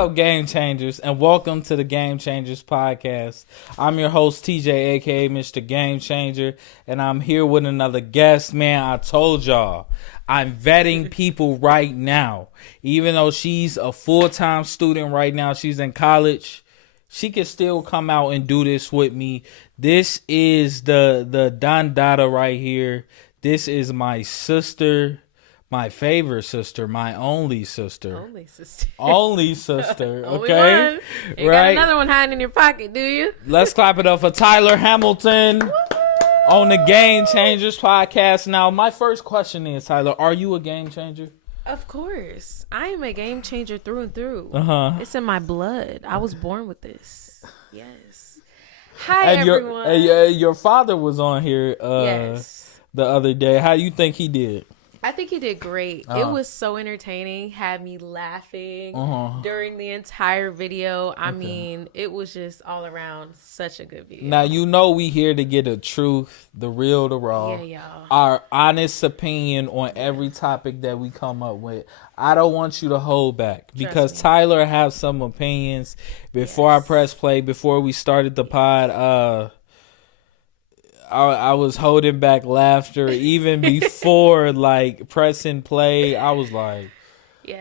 up, Game Changers, and welcome to the Game Changers Podcast. I'm your host, TJ, aka Mr. Game Changer, and I'm here with another guest. Man, I told y'all, I'm vetting people right now. Even though she's a full-time student right now, she's in college, she can still come out and do this with me. This is the Don Dada right here. This is my sister. My favorite sister, my only sister. Only sister. Only sister, Only okay? one. You got another one hiding in your pocket, do you? Let's clap it up for Tyler Hamilton on the Game Changers Podcast. Now, my first question is, Tyler, are you a game changer? Of course. I am a game changer through and through. Uh-huh. It's in my blood. I was born with this. Yes. Hi, And everyone. your father was on here Yes. the other day. How do you think he did? I think he did great. It was so entertaining. Had me laughing during the entire video. I mean, it was just all around such a good video. Now, you know we here to get the truth, the real, the raw. Yeah, y'all. Our honest opinion on every topic that we come up with. I don't want you to hold back because Tyler has some opinions. Before I press play, before we started the pod, I was holding back laughter even before like pressing play. I was like,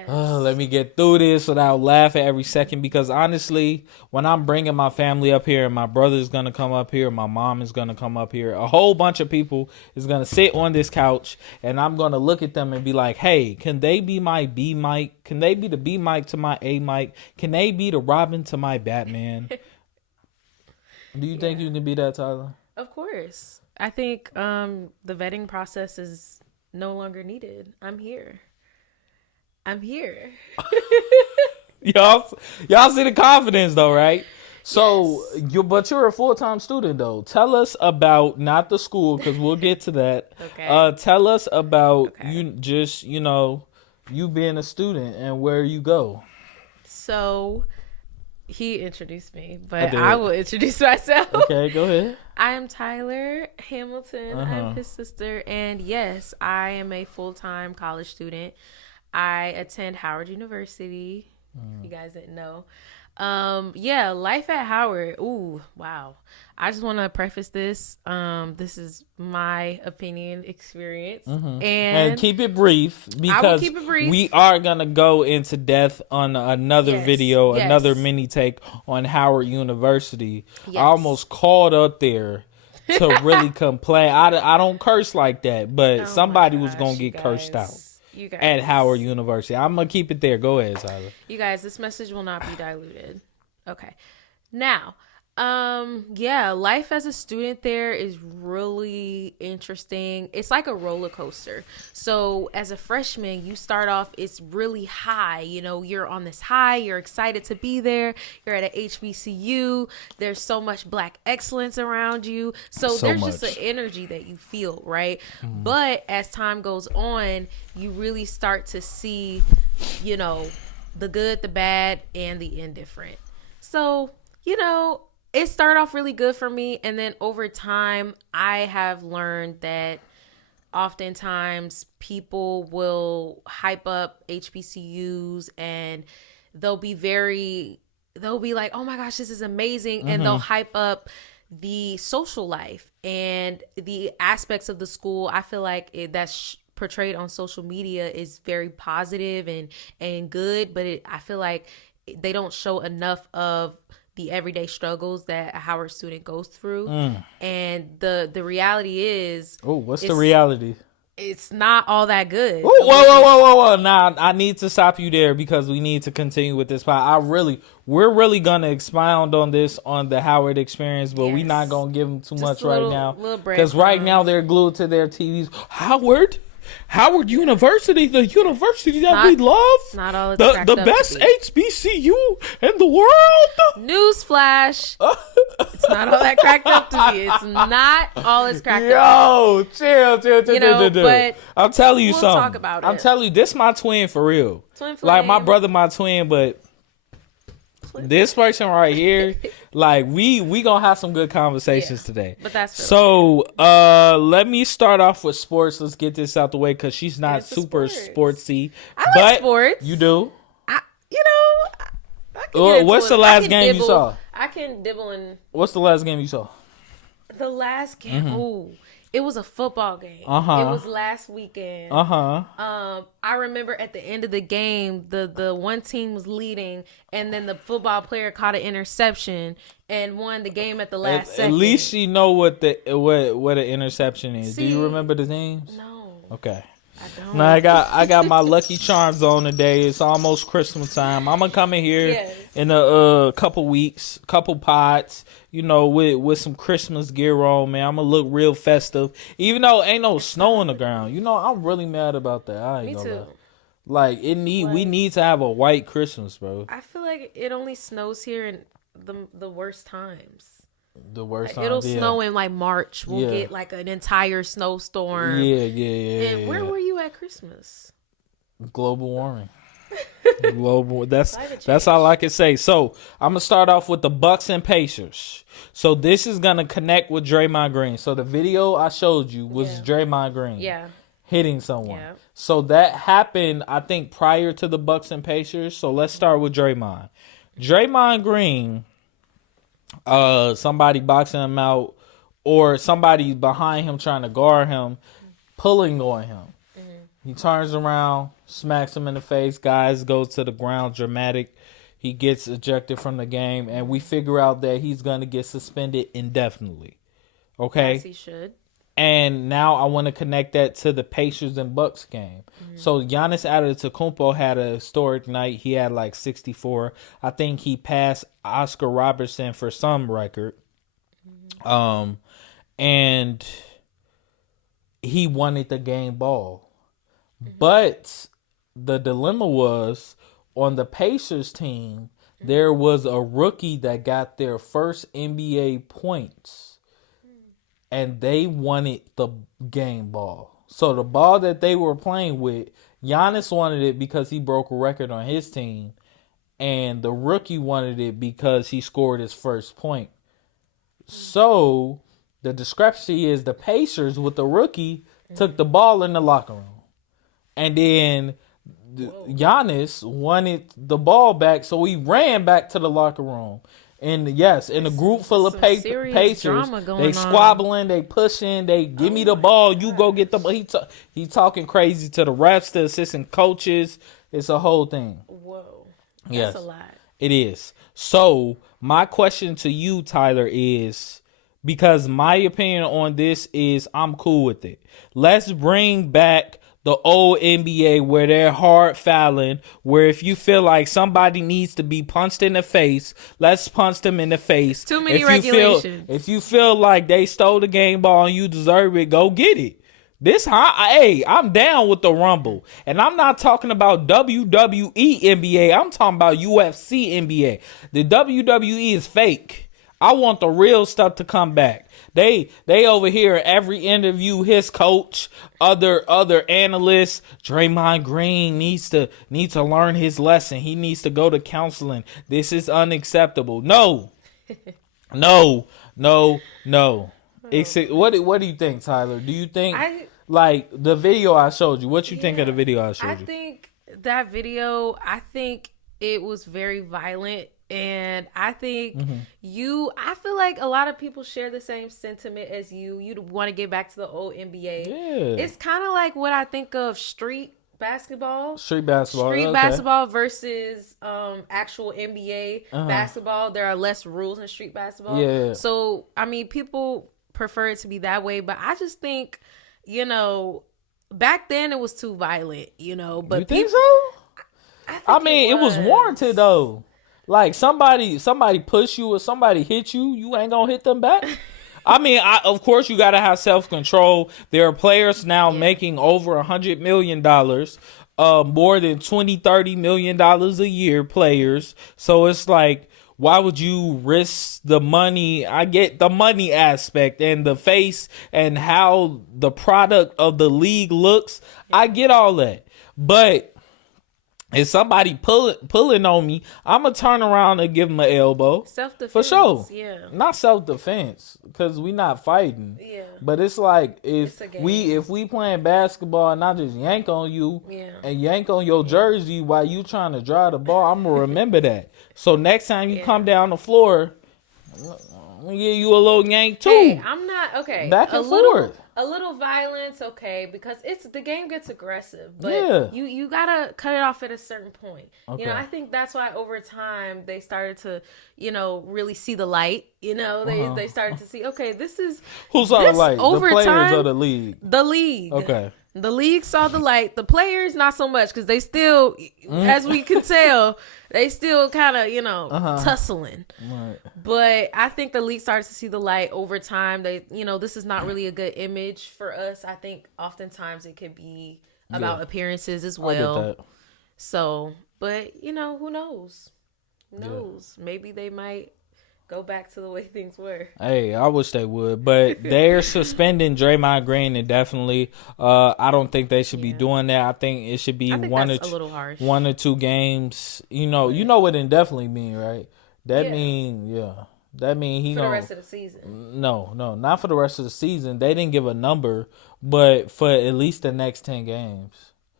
let me get through this without laughing every second, because honestly, when I'm bringing my family up here and my brother's going to come up here, my mom is going to come up here, a whole bunch of people is going to sit on this couch and I'm going to look at them and be like, hey, can they be my B mic? Can they be the B mic to my A mic? Can they be the Robin to my Batman? Do you think you can be that, Tyler? Of course. I think the vetting process is no longer needed. I'm here. Y'all see the confidence though, right? So, yes. you're a full-time student though. Tell us about, not the school, because we'll get to that. Okay. Tell us about you being a student and where you go. So, he introduced me, but I will introduce myself. Okay, go ahead. I am Tyler Hamilton. I'm his sister. And yes, I am a full-time college student. I attend Howard University. You guys didn't know. Life at Howard. Ooh, wow. I just want to preface this. This is my opinion, experience. And keep it brief, because keep it brief. We are going to go into depth on another video, another mini take on Howard University. Yes. I almost called up there to really complain. I don't curse like that, but somebody was going to get cursed out. At Howard University. I'm going to keep it there. Go ahead, Tyler. You guys, this message will not be diluted. Okay. Now, life as a student there is really interesting. It's like a roller coaster. So as a freshman, you start off, it's really high. You know, you're on this high. You're excited to be there. You're at a HBCU. There's so much Black excellence around you. So there's just an energy that you feel, right? But as time goes on, you really start to see, you know, the good, the bad, and the indifferent. So, you know, it started off really good for me. And then over time, I have learned that oftentimes people will hype up HBCUs and they'll be like, oh my gosh, this is amazing. And they'll hype up the social life and the aspects of the school. I feel like that's portrayed on social media is very positive and good, but I feel like they don't show enough of the everyday struggles that a Howard student goes through. And the reality is, what's the reality? It's not all that good. Whoa. Now, I need to stop you there because we need to continue with this pod. We're really going to expound on this on the Howard experience, but we're not going to give them too much right now. Because right now they're glued to their TVs. Howard University, the university that we love. Not all it's the best HBCU in the world. Newsflash. It's not all that cracked up to be. It's not all it's cracked up. Chill. But I'm telling you something. Talk about I'm telling you, this my twin for real. Twin flame. Like my brother, my twin, but this person right here, like we gonna have some good conversations today. But that's so. Let me start off with sports. Let's get this out the way because she's not super sportsy. I like sports. You do. What's the last game you saw? I can dibble in. What's the last game you saw? The last game. Ooh, it was a football game. It was last weekend. I remember at the end of the game, the one team was leading, and then the football player caught an interception and won the game at the last second. At least she know what an interception is. Do you remember the names? No. Okay. I don't. Now I got my Lucky Charms on today. It's almost Christmas time. I'm gonna come in here in a couple weeks, couple pods, with some Christmas gear on, man. I'm gonna look real festive, even though ain't no snow on the ground. I'm really mad about that. Me too. Like we need to have a white Christmas, bro. I feel like it only snows here in the worst times. The worst time. It'll snow in like March. We'll get like an entire snowstorm. Yeah. And where were you at Christmas? Global warming. That's all I can say. So I'm gonna start off with the Bucks and Pacers. So this is gonna connect with Draymond Green. So the video I showed you was Draymond Green. Hitting someone. Yeah. So that happened, I think, prior to the Bucks and Pacers. So let's start with Draymond. Draymond Green. Somebody boxing him out, or somebody behind him trying to guard him, pulling on him. He turns around, smacks him in the face. Guys go to the ground, dramatic. He gets ejected from the game, and we figure out that he's going to get suspended indefinitely. Okay? Yes, he should. And now I want to connect that to the Pacers and Bucks game. So Giannis Antetokounmpo had a historic night. He had like 64. I think he passed Oscar Robertson for some record. And he wanted the game ball. But the dilemma was on the Pacers team, there was a rookie that got their first NBA points. And they wanted the game ball. So the ball that they were playing with, Giannis wanted it because he broke a record on his team. And the rookie wanted it because he scored his first point. So the discrepancy is the Pacers with the rookie took the ball in the locker room. And then Giannis wanted the ball back, so he ran back to the locker room. And yes, in a group full of Pacers, they squabbling, they pushing, they give me the ball, you go get the ball. He talking crazy to the refs, the assistant coaches. It's a whole thing. Whoa, that's a lot. It is. So my question to you, Tyler, is, because my opinion on this is I'm cool with it. Let's bring back the old NBA where they're hard fouling, where if you feel like somebody needs to be punched in the face, let's punch them in the face. Too many regulations. If you feel like they stole the game ball and you deserve it, go get it. I'm down with the Rumble. And I'm not talking about WWE NBA. I'm talking about UFC NBA. The WWE is fake. I want the real stuff to come back. They over here every interview, his coach, other analysts, Draymond Green needs to learn his lesson. He needs to go to counseling. This is unacceptable. No. What do you think, Tyler? Do you think like the video I showed you? What you think of the video I showed you? I think that video, it was very violent. And I think I feel like a lot of people share the same sentiment as you. You want to get back to the old NBA. Yeah. It's kind of like what I think of street basketball. Street basketball versus actual NBA basketball. There are less rules in street basketball. Yeah. So, I mean, people prefer it to be that way. But I just think, back then it was too violent, But you think so? I mean, it was warranted, though. Like somebody push you or somebody hit you, you ain't gonna hit them back. I mean, of course you gotta have self-control. There are players now making over $100 million, more than $20-30 million a year players. So it's like, why would you risk the money? I get the money aspect and the face and how the product of the league looks. I get all that. But if somebody pulling on me, I'm going to turn around and give them an elbow. Self-defense. For sure. Yeah. Not self-defense, because we not fighting. Yeah. But it's like, if we playing basketball and I just yank on you and yank on your jersey while you trying to drive the ball, I'm going to remember that. So next time you Yeah. come down the floor, I'm gonna give you a little yank too. Hey, I'm not okay. Back and forth. A little violence, okay, because the game gets aggressive, but Yeah. you gotta cut it off at a certain point. Okay. You know, I think that's why over time they started to, really see the light. They started to see, okay, this is Who saw the light? Over The players time, or the league? The league. Okay. The league saw the light. The players, not so much, because they still, as we can tell, they still kind of, tussling. Right. But I think the league starts to see the light over time. They, this is not really a good image for us. I think oftentimes it could be about appearances as well. I get that. So, but, who knows? Who knows? Maybe they might go back to the way things were. Hey, I wish they would, but they're suspending Draymond Green indefinitely. I don't think they should be doing that. I think it should be a little harsh. 1 or 2 games. You know what indefinitely mean, right? That mean he for the rest of the season. No, not for the rest of the season. They didn't give a number, but for at least the next 10 games.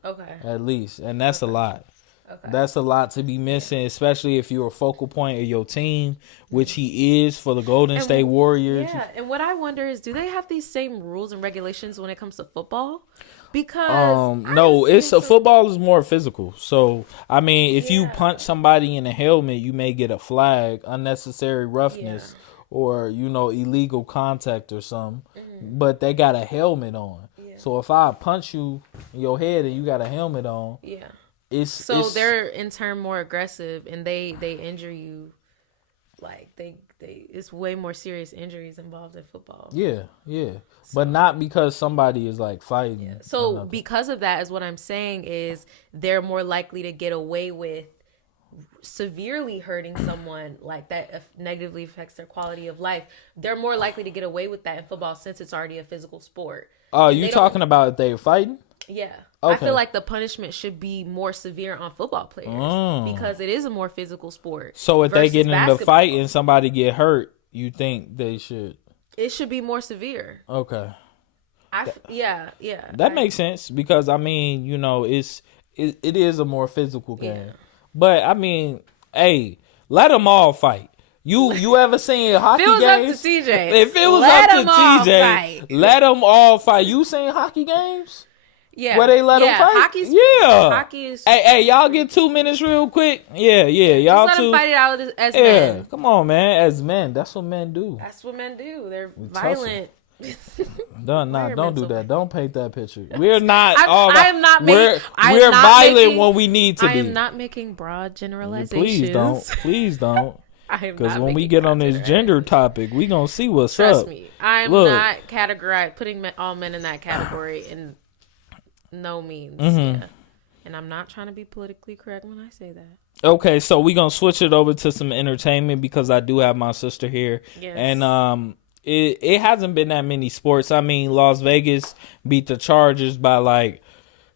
Okay. At least, and that's a lot. Okay. That's a lot to be missing, especially if you're a focal point of your team, which he is for the Golden State Warriors. Yeah, and what I wonder is, do they have these same rules and regulations when it comes to football? Because no, football is more physical. So I mean, if you punch somebody in the helmet, you may get a flag, unnecessary roughness, or illegal contact or something. Mm-hmm. But they got a helmet on. Yeah. So if I punch you in your head and you got a helmet on, they're in turn more aggressive, and they injure you, like it's way more serious injuries involved in football. Yeah. But not because somebody is like fighting. Yeah. So because of that, is what I'm saying is they're more likely to get away with severely hurting someone like that negatively affects their quality of life. They're more likely to get away with that in football since it's already a physical sport. You talking about if they're fighting? Yeah. Okay. I feel like the punishment should be more severe on football players because it is a more physical sport. So if they get in the fight and somebody get hurt, you think they should? It should be more severe. Okay. Yeah. That makes sense because I mean, it is a more physical game. Yeah. But I mean, hey, let them all fight. You ever seen hockey games? If it was up to TJ, let them all fight. You seen hockey games? Yeah. Where they let them fight? Hockey is. Hey, y'all get 2 minutes real quick. Yeah. Y'all just let them fight it out as men. men. Come on, man. As men, that's what men do. They're violent. Don't do that. Don't paint that picture. We're not. We're not violent when we need to be. I am not making broad generalizations. Please don't. Because when we get on this gender topic, we gonna see what's up. Trust me, I am not putting all men in that category in no means. Mm-hmm. Yeah. And I'm not trying to be politically correct when I say that. Okay, so we gonna switch it over to some entertainment because I do have my sister here, and it hasn't been that many sports. I mean, Las Vegas beat the Chargers by like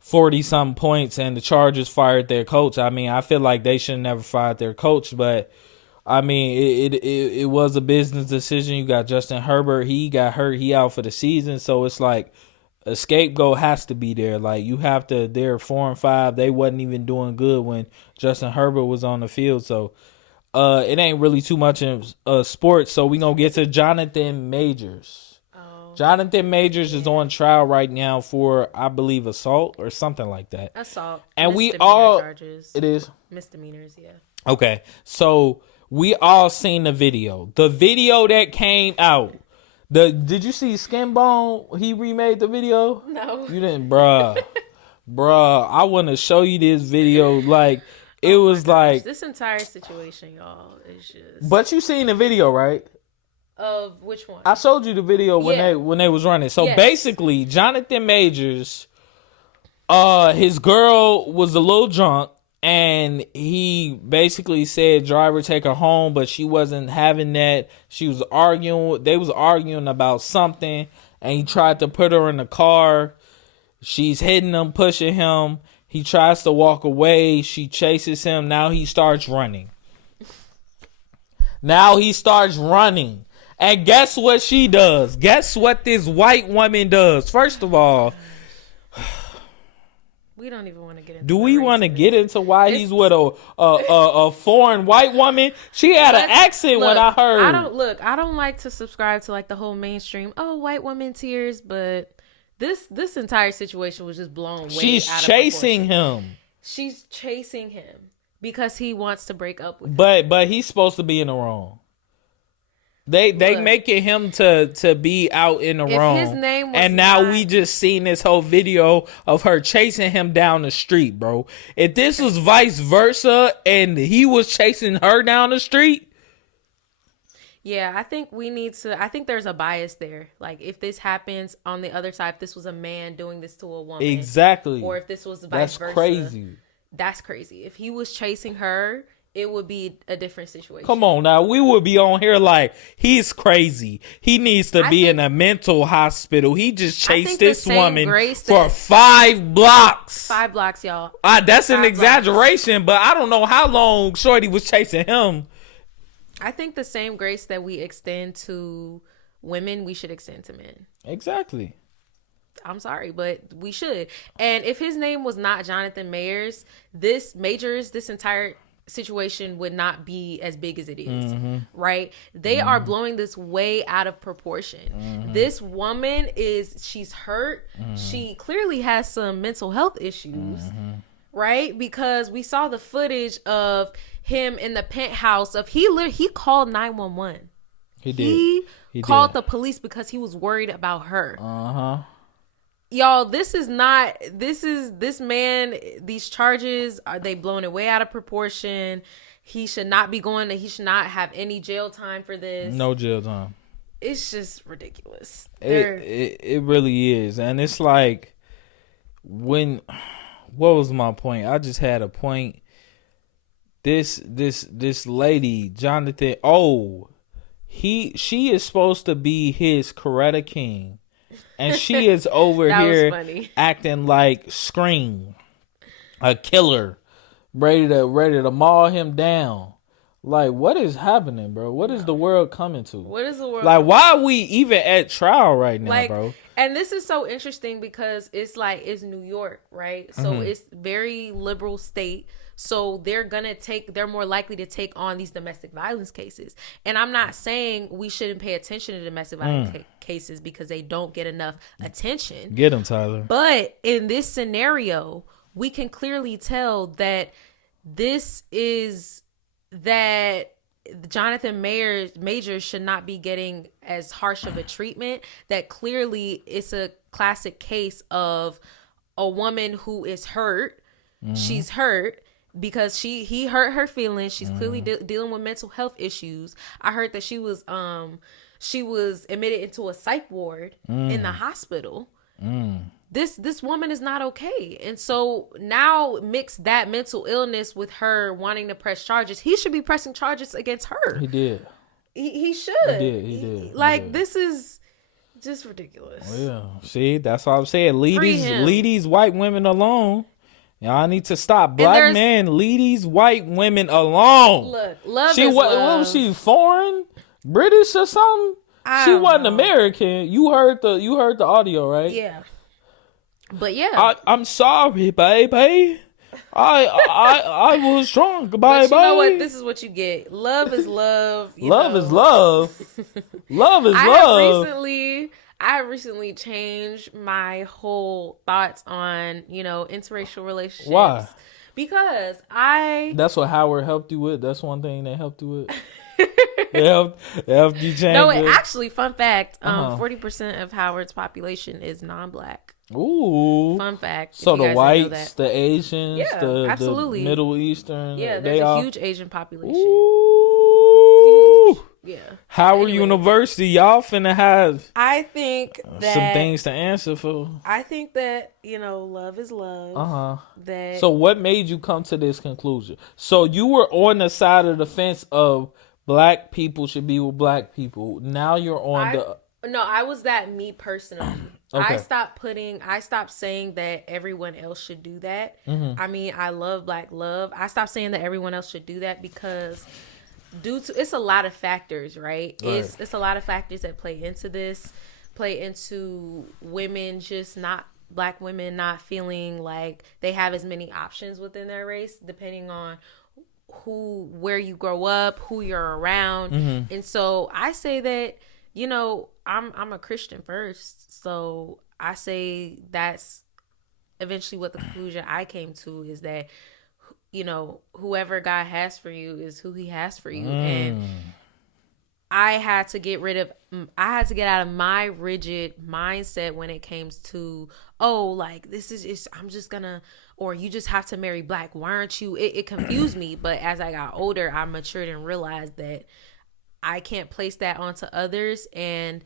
40-something points, and the Chargers fired their coach. I mean, I feel like they should never fired their coach, but I mean, it was a business decision. You got Justin Herbert. He got hurt. He out for the season. So it's like a scapegoat has to be there. Like you have to, they're 4-5. They wasn't even doing good when Justin Herbert was on the field. So it ain't really too much in sports. So we going to get to Jonathan Majors. Jonathan Majors is on trial right now for, I believe, assault or something like that. Assault. And we all, charges. It is? Misdemeanors, yeah. Okay. So we all seen the video. The video that came out. Did you see Skin Bone? He remade the video? No. You didn't, bruh. I want to show you this video. Like, it was like. This entire situation, y'all, is just. But you seen the video, right? Of which one? I showed you the video when they was running. So basically, Jonathan Majors, his girl was a little drunk. And he basically said, driver, take her home, but she wasn't having that. She was arguing. They was arguing about something, and he tried to put her in the car. She's hitting him, pushing him. He tries to walk away. She chases him. Now he starts running. And guess what she does? Guess what this white woman does? First of all, We don't even want to get into. Do we want to get into why he's with a foreign white woman? She had an accent when I heard. I don't like to subscribe to like the whole mainstream. Oh, white woman tears, but this entire situation was just blown. She's chasing him. She's chasing him because he wants to break up with her. But he's supposed to be in the wrong. They making him to be out in the wrong. His name was and now we just seen this whole video of her chasing him down the street, bro. If this was vice versa and he was chasing her down the street. Yeah, I think there's a bias there. Like if this happens on the other side, if this was a man doing this to a woman. Exactly. Or if this was vice versa. That's crazy. If he was chasing her, it would be a different situation. Come on now. We would be on here like, he's crazy. He needs to be in a mental hospital. He just chased this woman for 5 blocks. 5 blocks, y'all. That's an exaggeration, but I don't know how long Shorty was chasing him. I think the same grace that we extend to women, we should extend to men. Exactly. I'm sorry, but we should. And if his name was not Jonathan Majors, this entire situation would not be as big as it is, right? They are blowing this way out of proportion. This woman she's hurt. She clearly has some mental health issues, right? Because we saw the footage of him in the penthouse of he called 911. He called the police because he was worried about her. Y'all, this man, these charges, are they blowing it way out of proportion? He should not have any jail time for this. No jail time. It's just ridiculous. It really is. And it's like, what was my point? I just had a point. This lady, Jonathan, she is supposed to be his Coretta King. And she is over here acting like Scream, a killer, ready to maul him down. Like, what is happening, bro? What is the world coming to? What is the world? Like, why are we even at trial right now, bro? And this is so interesting because it's New York, right? So it's very liberal state. So they're more likely to take on these domestic violence cases. And I'm not saying we shouldn't pay attention to domestic violence cases because they don't get enough attention. Get them, Tyler. But in this scenario, we can clearly tell that Jonathan Majors should not be getting as harsh of a treatment. That clearly it's a classic case of a woman who is hurt. She's hurt because he hurt her feelings. She's clearly dealing with mental health issues. I heard that she was admitted into a psych ward in the hospital. This woman is not okay. And so now mix that mental illness with her wanting to press charges. He should be pressing charges against her. He did. He should. He did. This is just ridiculous. Well, yeah. See, that's what I'm saying. Leave these white women alone. Y'all need to stop. Black men, leave these white women alone. Look, love is love. What was she, foreign? British or something? She wasn't American. You heard the audio, right? Yeah. But yeah. I'm sorry, baby. I was drunk, baby. But you know what? This is what you get. Love is love. Love is love. Love is love. I recently changed my whole thoughts on, interracial relationships. Why? Because That's what Howard helped you with. That's one thing they helped you with. They helped you change. No, actually, fun fact: 40% of Howard's population is non-black. Ooh, fun fact. So the whites, the Asians, absolutely. the Middle Eastern, there's a huge Asian population. Ooh. Huge. Yeah. Howard University, y'all finna have. I think that some things to answer for. I think that love is love. So what made you come to this conclusion? So you were on the side of the fence of black people should be with black people. Now you're on No, I was that me personally. Okay. I stopped saying that everyone else should do that. I mean, I love black love. I stopped saying that everyone else should do that because it's a lot of factors, right? It's a lot of factors that play into women just not Black women not feeling like they have as many options within their race, depending on where you grow up, who you're around. Mm-hmm. And so I say that, you know, I'm a Christian first. So I say that's eventually what the conclusion I came to is that, you know, whoever God has for you is who he has for you. And I had to get out of my rigid mindset when it came to, oh, like, this is just, I'm just gonna, or you just have to marry black. Why aren't you? It confused me. But as I got older, I matured and realized that I can't place that onto others. And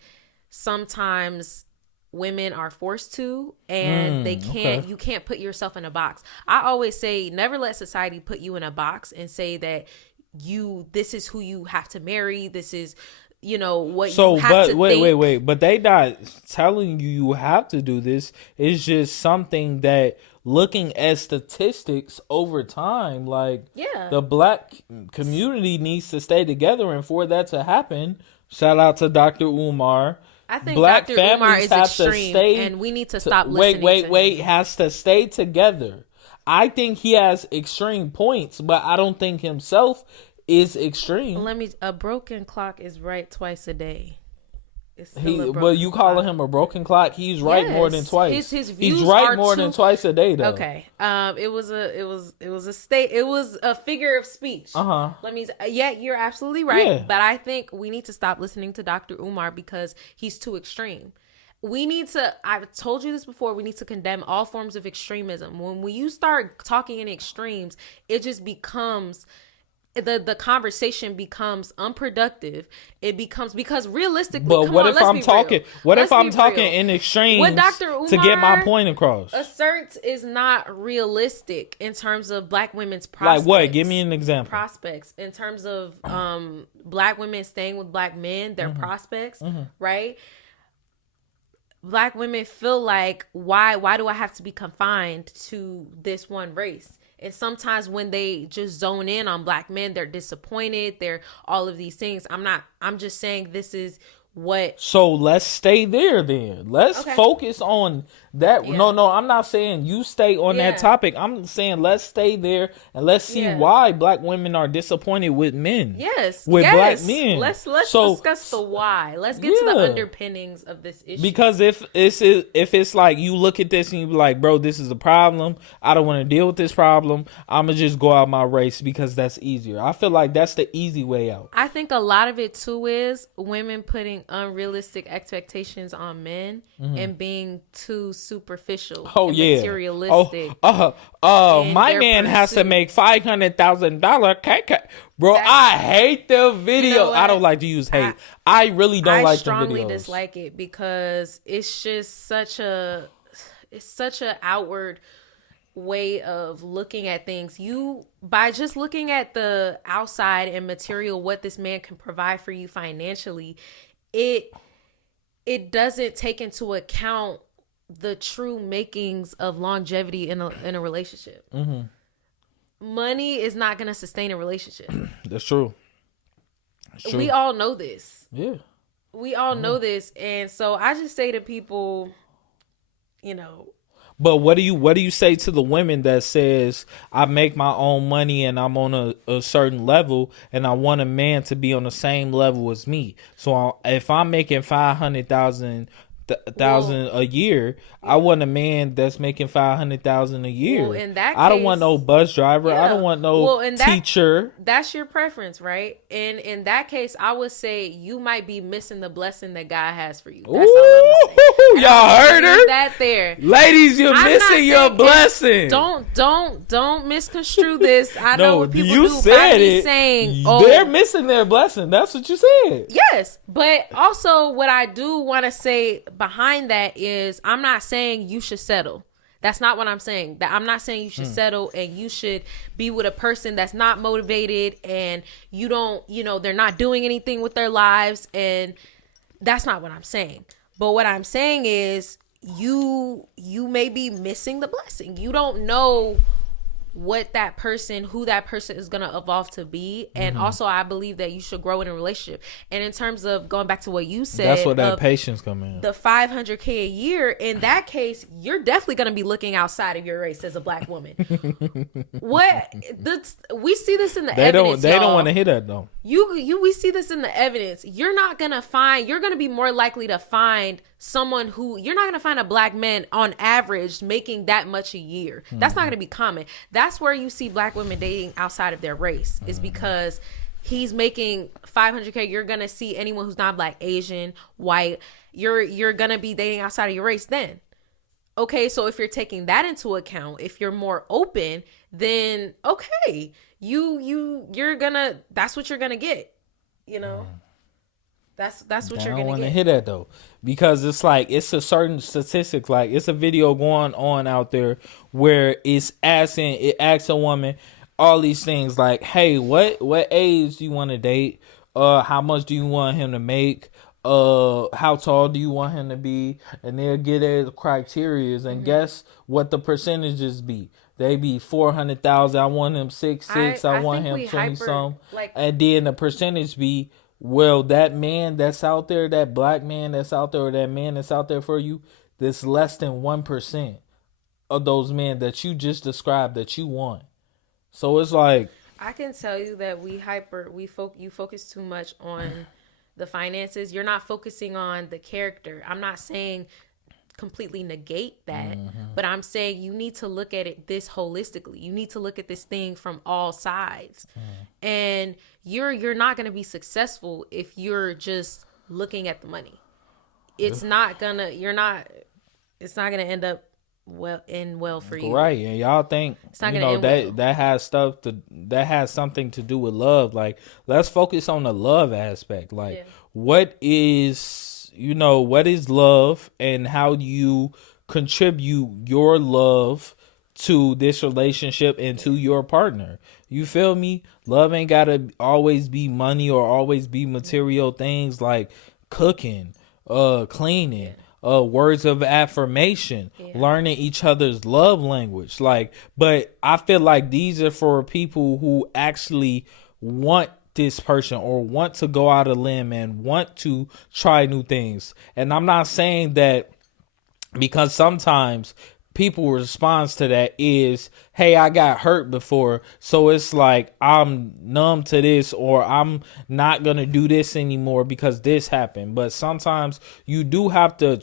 sometimes women are forced to, and they can't, you can't put yourself in a box. I always say, never let society put you in a box and say that this is who you have to marry. This is, you know, what you have to think. Wait. But they not telling you have to do this. It's just something that, looking at statistics over time, like, the black community needs to stay together, and for that to happen, shout out to Dr. Umar. I think black Dr. Umar is extreme, stay, and we need to stop listening to him. Has to stay together. I think he has extreme points, but I don't think himself is extreme. A broken clock is right twice a day. But you calling him a broken clock? He's right more than twice. His views He's right more than twice a day, though. Okay. It was a figure of speech. Yeah, you're absolutely right. Yeah. But I think we need to stop listening to Dr. Umar because he's too extreme. I've told you this before, we need to condemn all forms of extremism. When you start talking in extremes, it just becomes, the conversation becomes unproductive. It becomes, because realistically, but what if I'm talking in extremes what Dr. Umar to get my point across? Asserts is not realistic in terms of black women's prospects. Like what? Give me an example. Prospects in terms of black women staying with black men, their prospects, right? Black women feel like, why do I have to be confined to this one race? And sometimes when they just zone in on black men, they're disappointed. They're all of these things. I'm just saying this is what. So let's stay there then. Let's focus on that. Yeah. No, I'm not saying you stay on that topic. I'm saying let's stay there and let's see why black women are disappointed with men. With black men. Let's discuss the why. Let's get to the underpinnings of this issue. Because if it's like you look at this and you be like, bro, this is a problem. I don't want to deal with this problem. I'm gonna just go out my race because that's easier. I feel like that's the easy way out. I think a lot of it too is women putting unrealistic expectations on men and being too superficial, materialistic. My man has to make $500,000. Bro, I hate the video. You know, I don't like to use hate. I really don't like the videos. I strongly dislike it because it's just such a outward way of looking at things. By just looking at the outside and material, what this man can provide for you financially, it doesn't take into account the true makings of longevity in a relationship. Money is not going to sustain a relationship. That's true. We all know this. Yeah. We all know this. And so I just say to people, you know. But what do you say to the women that says, I make my own money and I'm on a certain level and I want a man to be on the same level as me? So if I'm making $500,000 a year, I want a man that's making $500,000 a year. Well, in that case, I don't want no bus driver. I don't want no teacher. That's your preference, right? And in that case, I would say you might be missing the blessing that God has for you. That's all I'm saying. Y'all heard her? That there, ladies, you're missing your blessing. Don't misconstrue this. I know what people you do. Said it. Saying, they're missing their blessing. That's what you said. Yes, but also what I do want to say behind that is, I'm not saying you should settle. That's not what I'm saying. I'm not saying you should settle and you should be with a person that's not motivated and they're not doing anything with their lives, and that's not what I'm saying. But what I'm saying is you may be missing the blessing. You don't know what that person, who that person is going to evolve to be. And also I believe that you should grow in a relationship. And in terms of going back to what you said, that's where that patience come in. The $500K a year, in that case, you're definitely going to be looking outside of your race as a black woman. We see this in the evidence. They don't want to hear that though. We see this in the evidence. You're going to be more likely to find someone who, you're not going to find a black man on average making that much a year. That's not going to be common. That's where you see black women dating outside of their race, is because he's making $500K. You're going to see anyone who's not black, Asian, white, you're going to be dating outside of your race then. Okay, so if you're taking that into account, if you're more open, then okay, you're gonna, that's what you're gonna get, you know. That's what you're gonna get. I don't want to hear that though, because it's like, it's a certain statistic, like it's a video going on out there where it asks a woman all these things like, hey, what age do you want to date? How much do you want him to make? How tall do you want him to be? And they'll get their criterias, and guess what the percentages be? They be 400,000. I want him 6'6". I want him 20-something. And then the percentage be, well, that man that's out there, that black man that's out there, or that man that's out there for you, that's less than 1% of those men that you just described that you want. So it's like, I can tell you that you focus too much on the finances. You're not focusing on the character. I'm not saying completely negate that, but I'm saying you need to look at it this holistically. You need to look at this thing from all sides. And you're not going to be successful if you're just looking at the money. It's not going to end up well for you. Right. And y'all think, that has something to do with love. Like, let's focus on the love aspect. Like, what is love, and how do you contribute your love to this relationship and to your partner? You feel me? Love ain't gotta always be money or always be material things, like cooking, cleaning, words of affirmation, learning each other's love language. Like, but I feel like these are for people who actually want this person, or want to go out a limb and want to try new things. And I'm not saying that, because sometimes people response to that is, hey, I got hurt before, so it's like I'm numb to this, or I'm not gonna do this anymore because this happened. But sometimes you do have to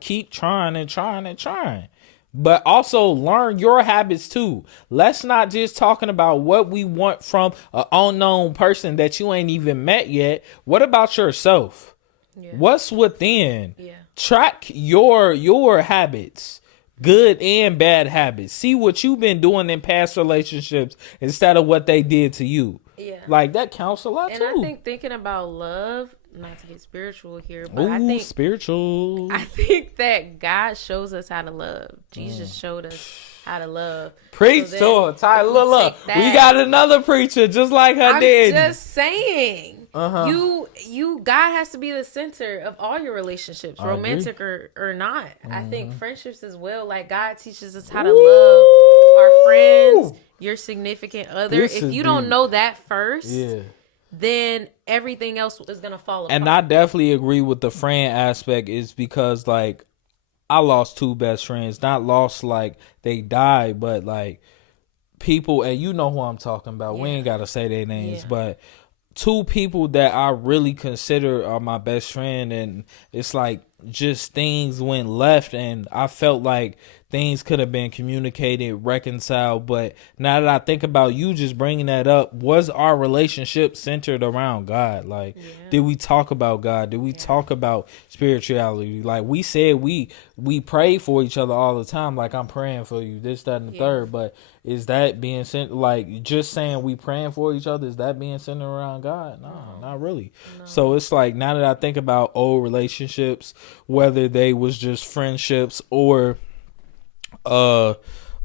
keep trying and trying and trying, but also learn your habits too. Let's not just talking about what we want from an unknown person that you ain't even met yet. What about yourself? What's within? Track your habits, good and bad habits. See what you've been doing in past relationships instead of what they did to you. Like, that counts a lot too. And I think thinking about love, not to get spiritual here, but I think that God shows us how to love. Jesus showed us how to love. Preach to her, Tyler. Look, we got another preacher just like her did. I'm just saying. God has to be the center of all your relationships, romantic or not. I think friendships as well. Like, God teaches us how to love our friends, your significant other. If you don't know that first, then everything else is gonna fall apart. And I definitely agree with the friend aspect, is because, like, I lost 2 best friends. Not lost like they died, but like people, and you know who I'm talking about. We ain't gotta say their names, but 2 people that I really consider are my best friend, and it's like just things went left, and I felt like things could have been communicated, reconciled. But now that I think about you just bringing that up, was our relationship centered around God? Like, did we talk about God? Did we talk about spirituality? Like, we said we pray for each other all the time. Like, I'm praying for you, this, that, and the third. But is that being sent, like, just saying we praying for each other, is that being centered around God? No, not really. No. So it's like, now that I think about old relationships, whether they was just friendships or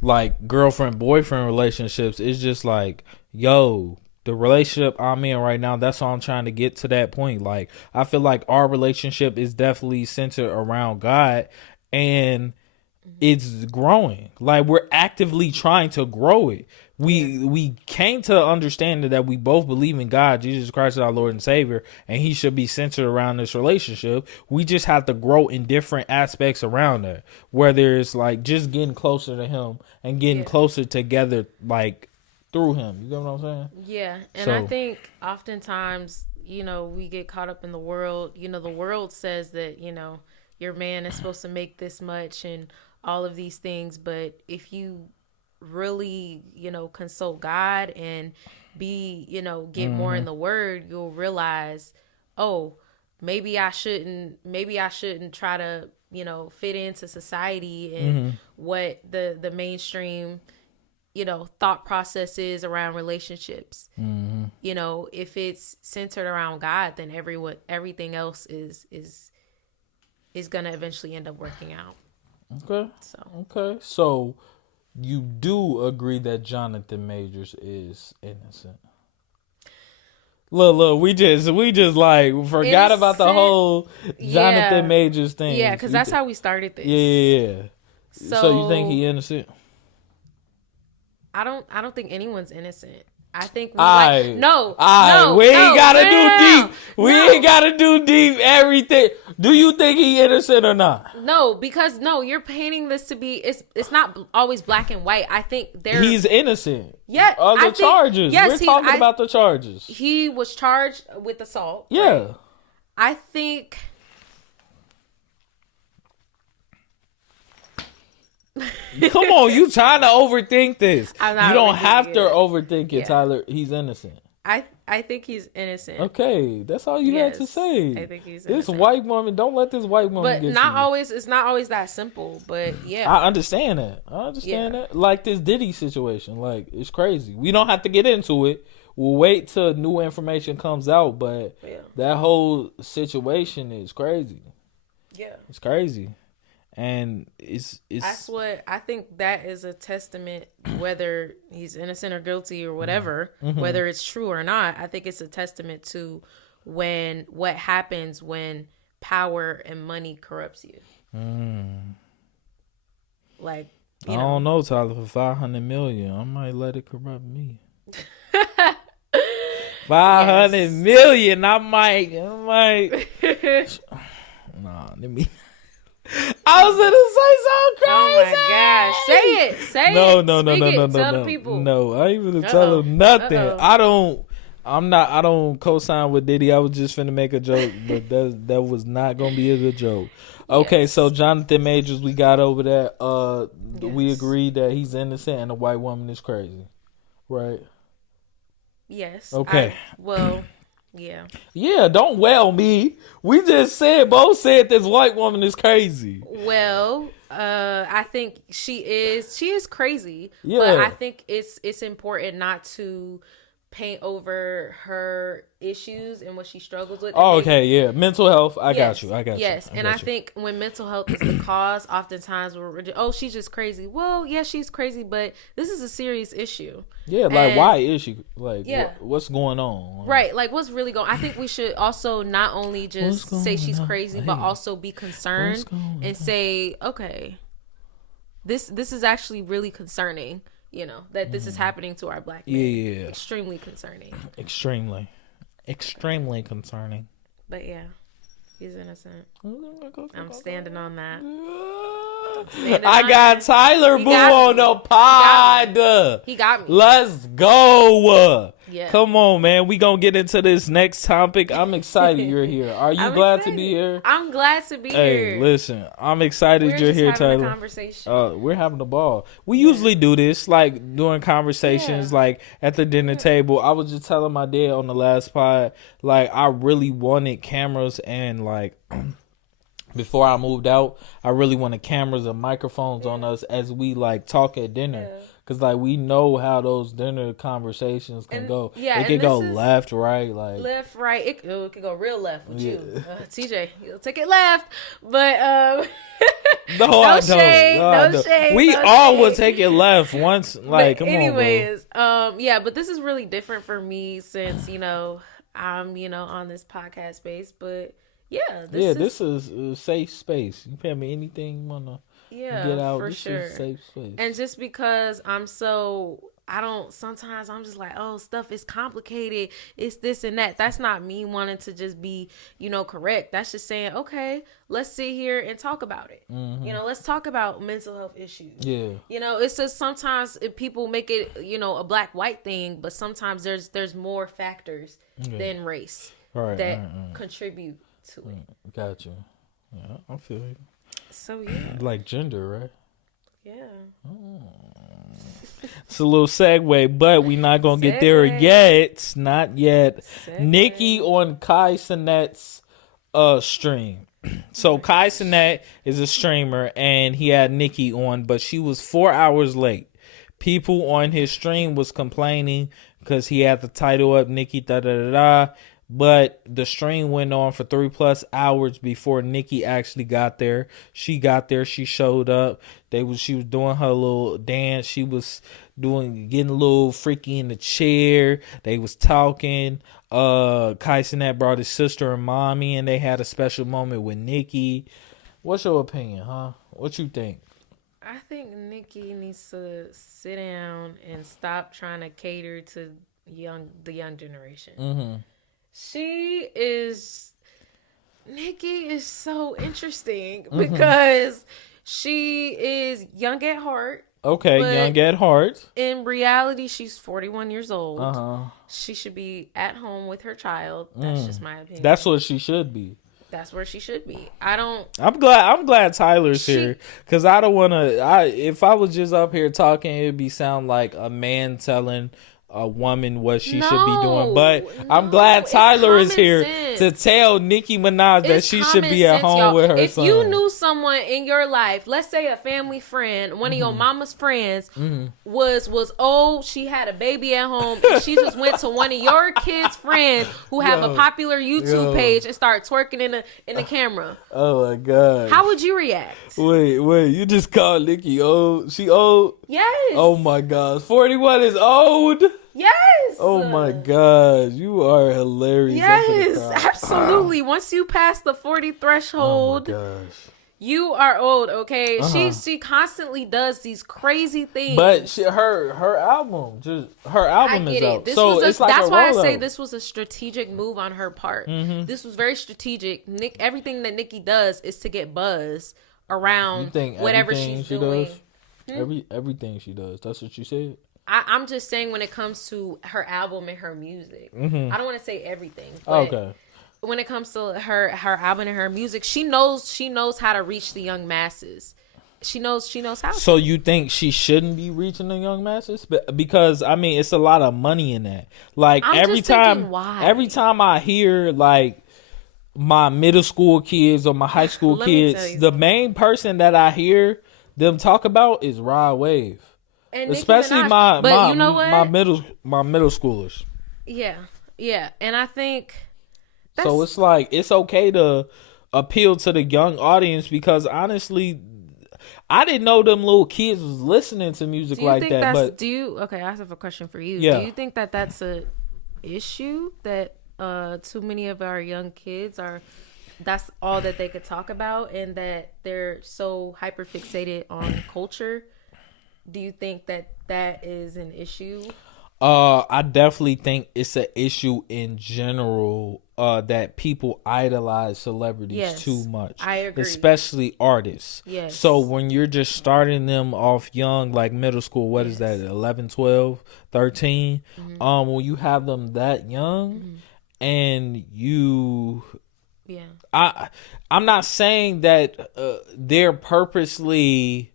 like girlfriend boyfriend relationships, it's just like, yo, the relationship I'm in right now, that's all I'm trying to get to that point. Like, I feel like our relationship is definitely centered around God, and it's growing. Like, we're actively trying to grow it. We came to understand that we both believe in God, Jesus Christ, our Lord and Savior, and He should be centered around this relationship. We just have to grow in different aspects around that, whether it's like just getting closer to Him and getting closer together, like through Him. You get what I'm saying? Yeah, and I think oftentimes, we get caught up in the world. The world says that your man is supposed to make this much and all of these things, but if you really consult God and get more in the word, you'll realize, oh, maybe I shouldn't try to fit into society and what the mainstream thought process is around relationships. If it's centered around God, then everything else is gonna eventually end up working out. So you do agree that Jonathan Majors is innocent? Look, we just like forgot about the whole Jonathan Majors thing. Yeah, because that's how we started this. Yeah. So you think he innocent? I don't think anyone's innocent. I think we ain't gotta do deep everything. Do you think he innocent or not? No, because you're painting this to be it's not always black and white. I think he's innocent. Yeah, the charges. We're talking about the charges. He was charged with assault. Yeah, right? I think. Come on, you trying to overthink this. You don't have to overthink it, yeah. Tyler. He's innocent. I think he's innocent. Okay, that's all you had to say. I think he's innocent. This white woman, don't let this white woman get you. Always. It's not always that simple, but yeah. I understand that. That. Like this Diddy situation, like it's crazy. We don't have to get into it. We'll wait till new information comes out, but that whole situation is crazy. Yeah. It's crazy. And it's that's what I think. That is a testament, whether he's innocent or guilty or whatever, whether it's true or not. I think it's a testament to what happens when power and money corrupts you. Like, I don't know, Tyler. For $500 million, I might let it corrupt me. 500 million, I might. Nah, let me. I was gonna say something crazy. Oh my gosh! Say it. No. Tell the people. No, I ain't gonna tell them nothing. I don't co-sign with Diddy. I was just finna make a joke, but that was not gonna be a joke. Okay, so Jonathan Majors, we got over that. We agreed that he's innocent and the white woman is crazy, right? Yes. Okay. Yeah. Yeah, don't me. We just both said this white woman is crazy. Well, I think she is crazy. Yeah. But I think it's important not to paint over her issues and what she struggles with. Oh, okay, yeah. Mental health. I got you. Yes, and I think when mental health is the cause, oftentimes she's just crazy. Well, yeah, she's crazy, but this is a serious issue. Yeah, like why is she like? Yeah. What's going on? Right, like what's really going? I think we should also not only just say she's crazy, but also be concerned and say, okay, this is actually really concerning. That this is happening to our black men. Yeah. Extremely concerning. Extremely concerning. But yeah, he's innocent. I'm standing on that. I got Tyler Boo on the pod. He got me. Let's go. Yeah. Come on, man. We gonna get into this next topic. I'm excited you're here. Are you glad to be here? I'm glad to be here. Hey, listen. I'm excited you're here, Tyler. A conversation. We're having a ball. We usually do this, like during conversations, like at the dinner table. I was just telling my dad on the last pod, like I really wanted cameras and like before I moved out, I really wanted cameras and microphones on us as we like talk at dinner. Cause like we know how those dinner conversations can go. Yeah, it can go left, right, like left, right. It could go real left with you, TJ. You'll take it left, but no shade. We all will take it left once. Like, come on, bro. Yeah, but this is really different for me since I'm on this podcast space, but. Yeah, this is a safe space. You can pay me anything you wanna. Yeah, get out. for This sure. is a safe space. And just because sometimes I'm just like, oh, stuff is complicated. It's this and that. That's not me wanting to just be, correct. That's just saying, okay, let's sit here and talk about it. Let's talk about mental health issues. Yeah. It's just sometimes people make it, a black white thing, but sometimes there's more factors than race that contribute to it. Gotcha. Yeah, I feel you. So yeah. Like gender, right? Yeah. It's a little segue, but we're not gonna get there yet. Not yet. Nicki on Kai Sinet's stream. So Kai Sinet is a streamer, and he had Nicki on, but she was 4 hours late. People on his stream was complaining because he had the title up, Nicki da da da da. But the stream went on for 3+ hours before Nicki actually got there. She got there. She showed up. She was doing her little dance. She was getting a little freaky in the chair. They was talking. Kai Cenat brought his sister and mommy, and they had a special moment with Nicki. What's your opinion, huh? What you think? I think Nicki needs to sit down and stop trying to cater to the young generation. Mm-hmm. Nicki is so interesting because she is young at heart. Okay, young at heart. In reality, she's 41 years old. Uh-huh. She should be at home with her child. That's just my opinion. That's what she should be. That's where she should be. I'm glad Tyler's here, because I don't want to. If I was just up here talking, it'd be sound like a man telling a woman what she should be doing. But I'm glad Tyler is here to tell Nicki Minaj that she should be at home with her son. If you knew someone in your life, let's say a family friend, one of your mama's friends, was old, she had a baby at home, and she just went to one of your kids' friends who have a popular YouTube page and start twerking in the camera. Oh my God. How would you react? Wait, you just called Nicki old? She old? Yes. Oh my God. 41 is old? Yes. Oh my God, you are hilarious. Yes, absolutely. Once you pass the 40 threshold, you are old. Okay, she constantly does these crazy things. But her album is out. That's why I say this was a strategic move on her part. This was very strategic. Everything that Nicki does is to get buzz around whatever she's doing. Everything she does. That's what you said. I'm just saying when it comes to her album and her music. I don't want to say everything. But when it comes to her album and her music, she knows how to reach the young masses. She knows how. So you think she shouldn't be reaching the young masses? Because I mean, it's a lot of money in that. Like every time I hear like my middle school kids or my high school kids, the main person that I hear them talk about is Rod Wave. And especially my middle schoolers. Yeah, and I think so. It's like it's okay to appeal to the young audience, because honestly, I didn't know them little kids was listening to music like that. But I have a question for you. Yeah. Do you think that that's a issue that too many of our young kids that's all that they could talk about, and that they're so hyper fixated on culture? Do you think that is an issue? I definitely think it's an issue in general, that people idolize celebrities too much. I agree. Especially artists. Yes. So when you're just starting them off young, like middle school, what is that, 11, 12, 13? When you have them that young and you... Yeah. I'm not saying that they're purposely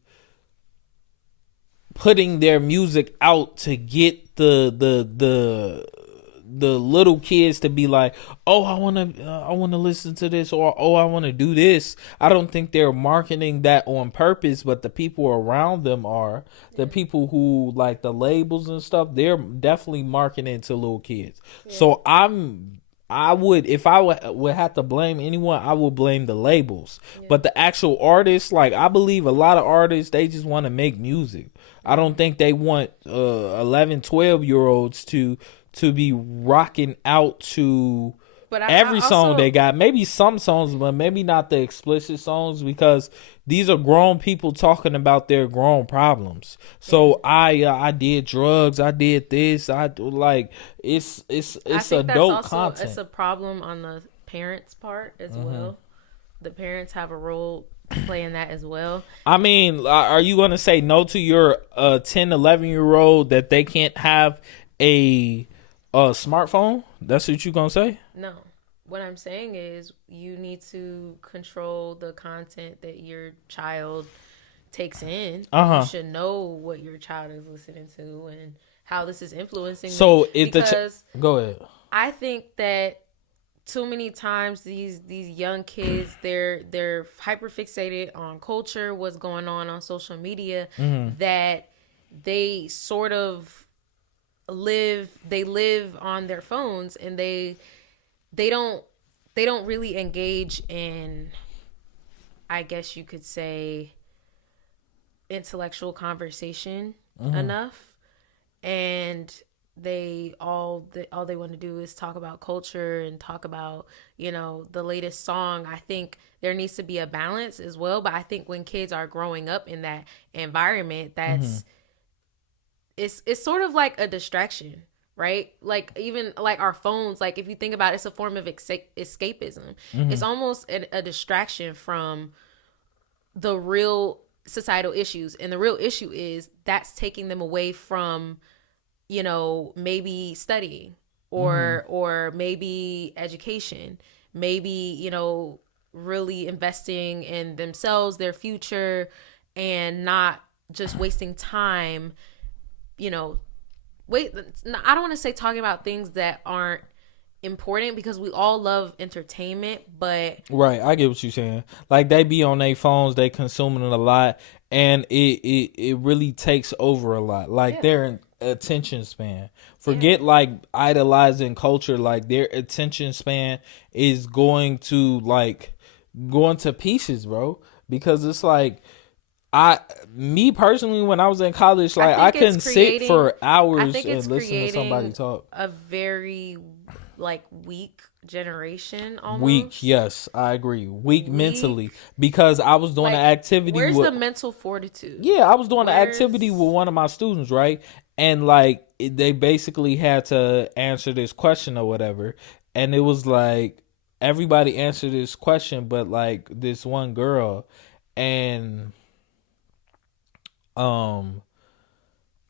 putting their music out to get the little kids to be like, oh, I want to listen to this, or oh, I want to do this. I don't think they're marketing that on purpose, but the people around them are. The people who like the labels and stuff, they're definitely marketing to little kids. So I would, if I would have to blame anyone, I would blame the labels. But the actual artists, like I believe a lot of artists, they just want to make music. I don't think they want 11, 12-year-olds to be rocking out to But every song they got, maybe some songs, but maybe not the explicit songs, because these are grown people talking about their grown problems. So I did drugs, I did this, I like it's adult content. It's a problem on the parents' part as well. The parents have a role to play in that as well. I mean, are you going to say no to your 10, 11-year-old that they can't have a smartphone? That's what you going to say? No. What I'm saying is you need to control the content that your child takes in. You should know what your child is listening to and how this is influencing them. Because go ahead. I think that too many times these young kids, they're hyper fixated on culture, what's going on social media, that they sort of live on their phones, and they don't really engage in, I guess you could say, intellectual conversation enough. And all they want to do is talk about culture and talk about, the latest song. I think there needs to be a balance as well. But I think when kids are growing up in that environment, that's it's sort of like a distraction. Right? Like, even like our phones, like if you think about it, it's a form of escapism. It's almost a distraction from the real societal issues. And the real issue is that's taking them away from, maybe studying or maybe education, maybe, really investing in themselves, their future, and not just wasting time, I don't want to say talking about things that aren't important, because we all love entertainment, but right, I get what you're saying. Like, they be on their phones, they consuming it a lot, and it really takes over a lot. Like, their attention span. Forget like idolizing culture. Like, their attention span is going to pieces, bro. Because it's like, me personally, when I was in college, like, I couldn't sit for hours and listen to somebody talk. A very weak generation, almost. Weak, yes, I agree. Weak mentally, because I was doing an activity. Where's the mental fortitude? Yeah, I was doing an activity with one of my students, right? And they basically had to answer this question or whatever, and it was like everybody answered this question, but like this one girl, and I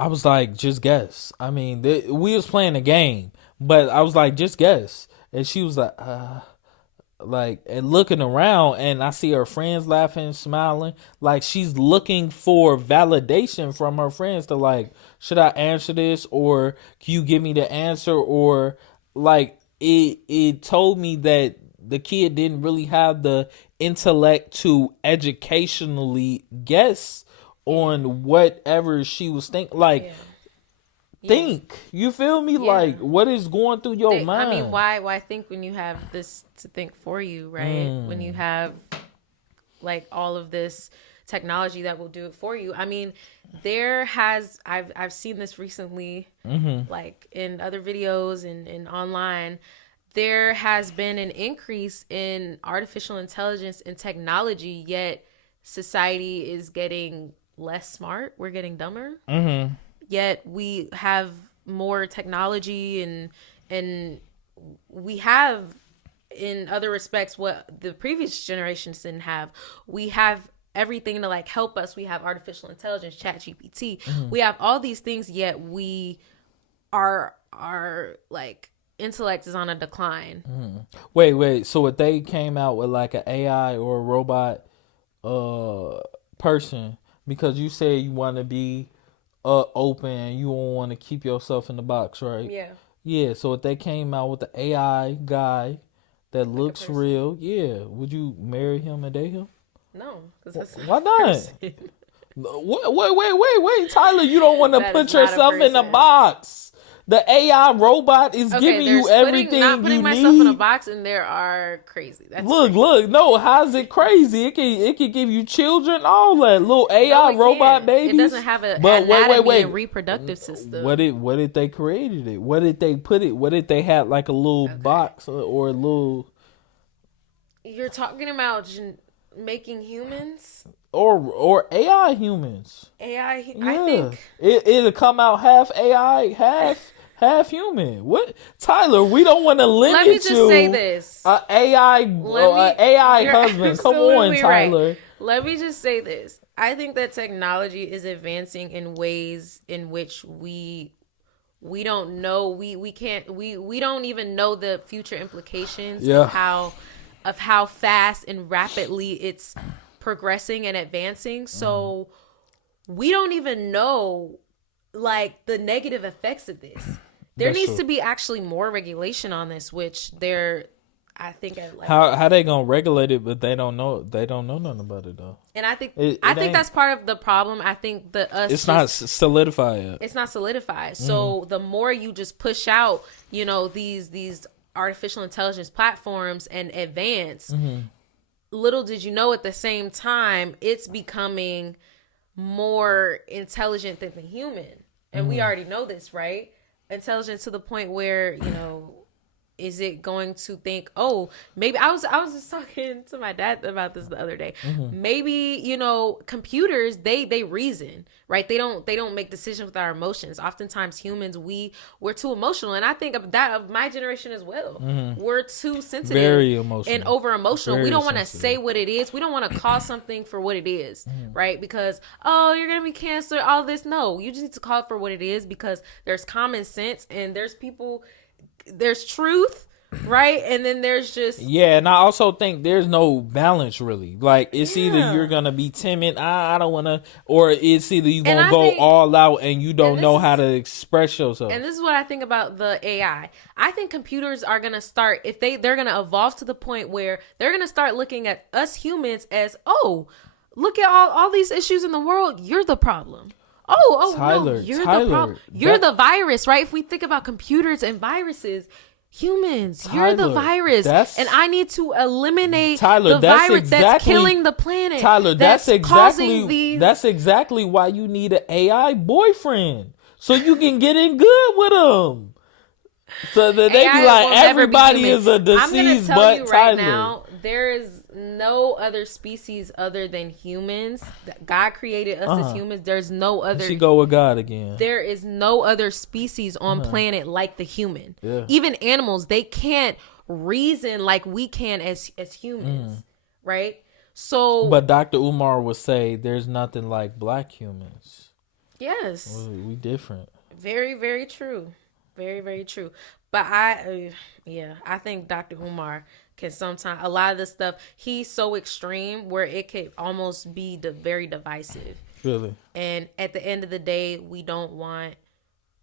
was like, just guess. I mean, we was playing a game, but I was like, just guess. And she was like, and looking around, and I see her friends laughing, smiling. Like, she's looking for validation from her friends to like, should I answer this, or can you give me the answer? Or like, it told me that the kid didn't really have the intellect to educationally guess on whatever she was thinking. Like, think, you feel me? Like, what is going through your mind? I mean, why think when you have this to think for you, right? When you have like all of this technology that will do it for you. I mean, I've seen this recently, like in other videos and online. There has been an increase in artificial intelligence and technology, yet society is getting less smart. We're getting dumber. Yet we have more technology, and we have, in other respects, what the previous generations didn't have. We have everything to like help us. We have artificial intelligence, ChatGPT. We have all these things, yet our like intellect is on a decline. Wait. So if they came out with like an AI or a robot person, because you say you want to be open, you don't want to keep yourself in the box, right? Yeah. So if they came out with the AI guy that looks real, would you marry him and date him? No, because why not? Wait, Tyler, you don't want to put yourself in the box. The AI robot is giving you everything not putting you myself need. in a box, and there are crazy. That's look, crazy. look. No, how's it crazy? It can give you children, all that little AI robot babies. It doesn't have an anatomy and reproductive system. What did they created it? What did they put it? What did they have like a little box or a little? You're talking about making humans or AI humans. AI. Yeah. I think it'll come out half AI, half human. What, Tyler? We don't want to limit you. Let me just say this: AI husband. Come on, Tyler. Right. Let me just say this: I think that technology is advancing in ways in which we don't know. We don't even know the future implications of how fast and rapidly it's progressing and advancing. So we don't even know like the negative effects of this. There needs to be actually more regulation on this, which I think how they gonna regulate it, but they don't know nothing about it though. And I think that's part of the problem. I think it's not solidified yet. It's not solidified. So the more you just push out, these artificial intelligence platforms and advance, little did you know at the same time it's becoming more intelligent than the human. And we already know this, right? Intelligent to the point where, is it going to think, oh, maybe I was just talking to my dad about this the other day. Maybe, computers, they reason, right? They don't make decisions with our emotions. Oftentimes humans, we're too emotional. And I think of that of my generation as well. We're too sensitive, very emotional, and over emotional. We don't want to say what it is. We don't want to call something for what it is, right? Because, oh, you're going to be canceled, all this. No, you just need to call it for what it is, because there's common sense and there's truth, right? And then there's just and I also think there's no balance really. Like it's either you're gonna be timid, I don't wanna, or it's either you gonna go all out and you don't know how to express yourself. And this is what I think about the AI. I think computers are gonna start, if they're gonna evolve to the point where they're gonna start looking at us humans as, oh, look at all these issues in the world, you're the problem. Tyler, no, you're the problem. You're the virus, right? If we think about computers and viruses, humans, you're the virus. And I need to eliminate the virus that's killing the planet. Tyler, that's exactly why you need an AI boyfriend. So you can get in good with them. So that they be like, everybody is a deceased, I'm going to tell you right Tyler. now, there is no other species other than humans. God created us as humans. There's no other. She go with God again. There is no other species on planet like the human. Yeah. Even animals, they can't reason like we can as humans, right? So, but Dr. Umar would say there's nothing like black humans. Yes, we different. Very, very true. Very, very true. But I think Dr. Umar can sometimes, a lot of the stuff, he's so extreme where it could almost be very divisive. Really? And at the end of the day, we don't want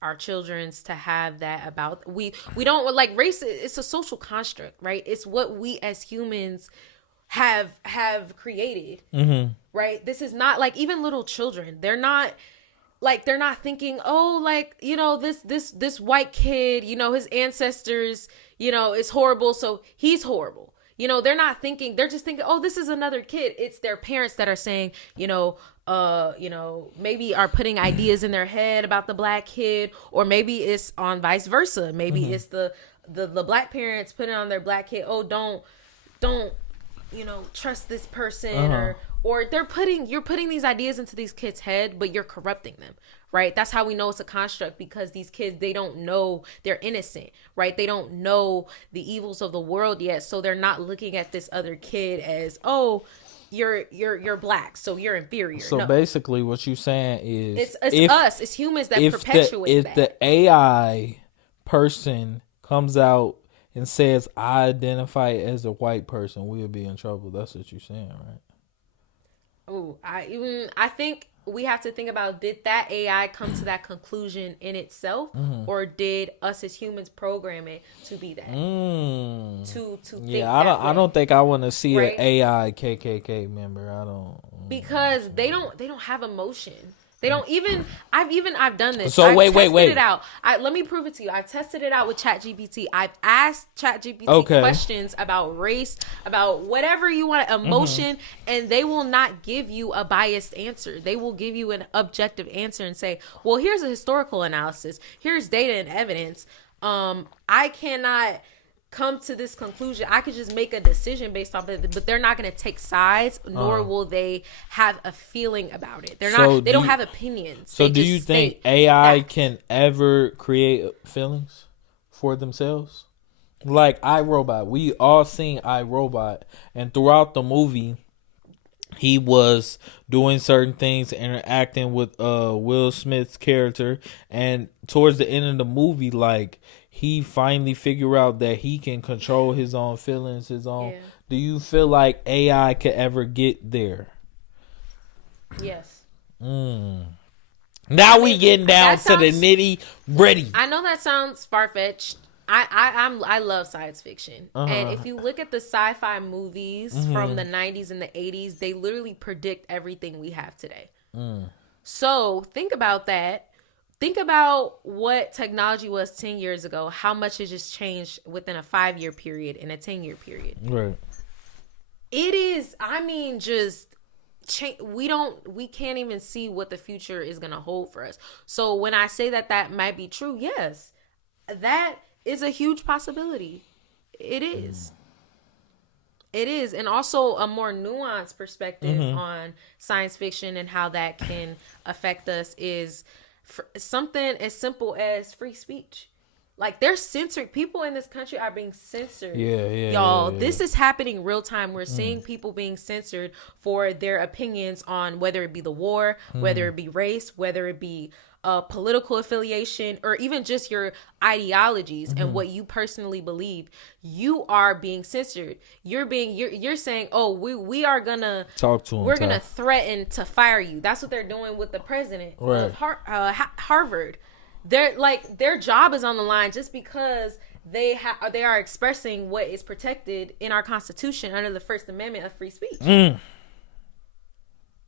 our children's to have that about, we don't, like, race, it's a social construct, right? It's what we as humans have created, right? This is not, like, even little children, they're not thinking, oh, like, this white kid, his ancestors, is horrible, so he's horrible. They're not thinking, they're just thinking, oh, this is another kid. It's their parents that are saying, maybe are putting ideas in their head about the black kid, or maybe it's on vice versa. Maybe it's the black parents putting on their black kid, oh, don't trust this person, or you're putting these ideas into these kids' head, but you're corrupting them, right? That's how we know it's a construct, because these kids, they don't know, they're innocent, right? They don't know the evils of the world yet, so they're not looking at this other kid as, oh, you're black, so you're inferior. So basically, what you're saying is, it's us, it's humans that perpetuate that. If the AI person comes out and says, I identify as a white person, we'll be in trouble. That's what you're saying, right? Oh, I think we have to think about, did that AI come to that conclusion in itself, or did us as humans program it to be that? To think I don't think I want to see an AI KKK member. I don't, because they don't have emotion. They don't even. I've done this. So wait. It out. Let me prove it to you. I tested it out with ChatGPT. I've asked ChatGPT questions about race, about whatever you want, emotion, and they will not give you a biased answer. They will give you an objective answer and say, "Well, here's a historical analysis. Here's data and evidence. I cannot come to this conclusion. I could just make a decision based off of it, but they're not going to take sides, nor will they have a feeling about it. They're not. They don't have opinions. So, do you think AI can ever create feelings for themselves? Like iRobot, we all seen iRobot, and throughout the movie, he was doing certain things, interacting with Will Smith's character, and towards the end of the movie, like, he finally figured out that he can control his own feelings, his own. Yeah. Do you feel like AI could ever get there? Yes. Now we getting down to the nitty gritty. I know that sounds far fetched. I love science fiction, and if you look at the sci-fi movies from the 90s and the 80s, they literally predict everything we have today. So think about that. Think about what technology was 10 years ago, how much it just changed within a 5-year period and a 10-year period. Right. It is, I mean, just we can't even see what the future is going to hold for us. So when I say that might be true, yes, that is a huge possibility. It is. It is. And also a more nuanced perspective on science fiction and how that can affect us is something as simple as free speech. Like, they're censoring. People in this country are being censored. Y'all, this is happening real time. We're seeing people being censored for their opinions on whether it be the war, whether it be race, whether it be political affiliation, or even just your ideologies and what you personally believe. You are being censored. You're saying, oh, we are gonna talk to him. We're gonna threaten to fire you. That's what they're doing with the president of Harvard. They're like, their job is on the line just because they are expressing what is protected in our Constitution under the First Amendment of free speech.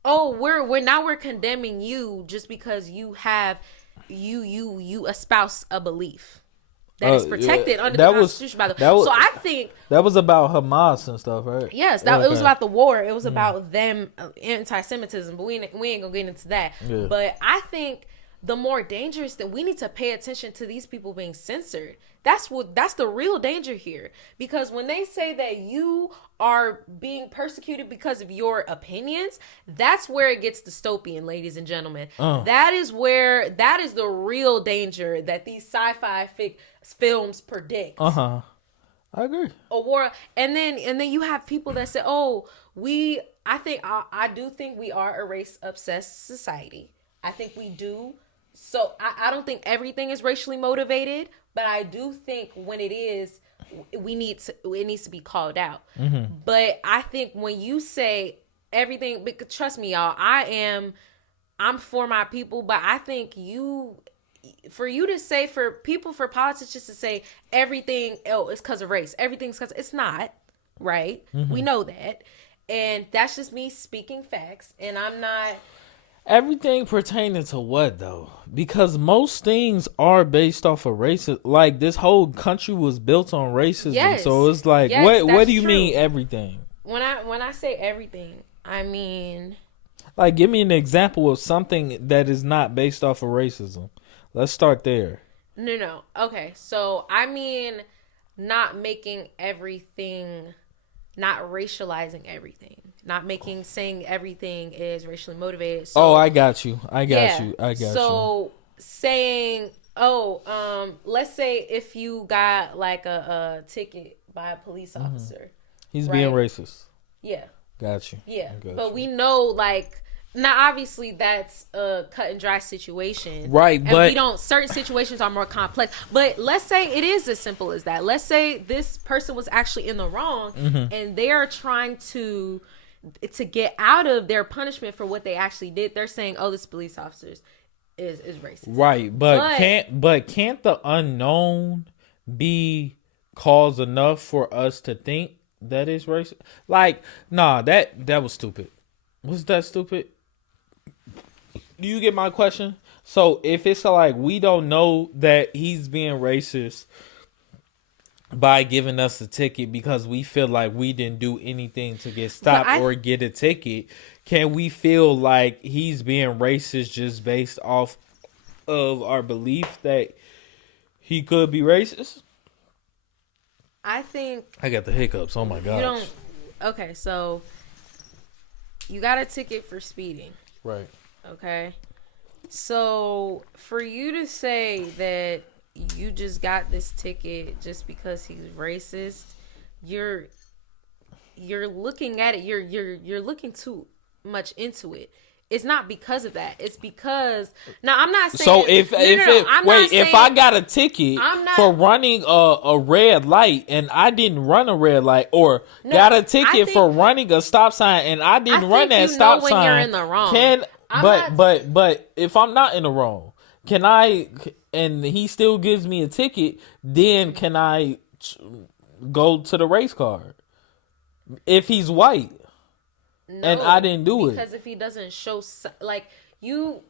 Oh, we're condemning you just because you have you espouse a belief that is protected under the Constitution. By the way, so I think that was about Hamas and stuff, right? Yes, it was about the war. It was about them anti-Semitism, but we ain't gonna get into that. Yeah. But I think the more dangerous that we need to pay attention to these people being censored. That's the real danger here. Because when they say that you are being persecuted because of your opinions, that's where it gets dystopian, ladies and gentlemen. That is the real danger that these sci-fi films predict. I agree. A war, and then you have people that say, "Oh, I do think we are a race obsessed society. I think we do." So I don't think everything is racially motivated, but I do think when it is, it needs to be called out. But I think when you say everything, because trust me, y'all, I'm for my people, but I think for politicians to say everything is because of race, everything's because it's not, right? We know that. And that's just me speaking facts, and I'm not. Everything pertaining to what, though? Because most things are based off of racism. Like, this whole country was built on racism. Yes. So it's like, what do you mean everything? When I say everything, I mean, like, give me an example of something that is not based off of racism. Let's start there. No. Okay, so I mean, not making everything, not racializing everything. Not saying everything is racially motivated. So, I got you. So saying, let's say if you got like a ticket by a police officer. He's being racist. Yeah. Got you. Yeah. But we know, like, now obviously that's a cut and dry situation. Right. And certain situations are more complex. But let's say it is as simple as that. Let's say this person was actually in the wrong and they are trying to get out of their punishment for what they actually did. They're saying, oh, this police officer is racist. Right. But can't the unknown be cause enough for us to think that it's racist? Like, nah, that was stupid. Was that stupid? you get my question? So if it's like we don't know that he's being racist by giving us a ticket because we feel like we didn't do anything to get stopped or get a ticket, can we feel like he's being racist just based off of our belief that he could be racist? I think I got the hiccups. Oh my gosh. You don't. Okay, so you got a ticket for speeding. Right. Okay. So for you to say that you just got this ticket just because he's racist, you're looking at it. You're looking too much into it. It's not because of that. It's because now I'm not saying. So if I got a ticket for running a red light and I didn't run a red light, or got a ticket for running a stop sign and I didn't run that stop sign, you're in the wrong. But if I'm not in the wrong, can I? And he still gives me a ticket. Then can I go to the race card if he's white? No, and I didn't do it because if he doesn't show like you,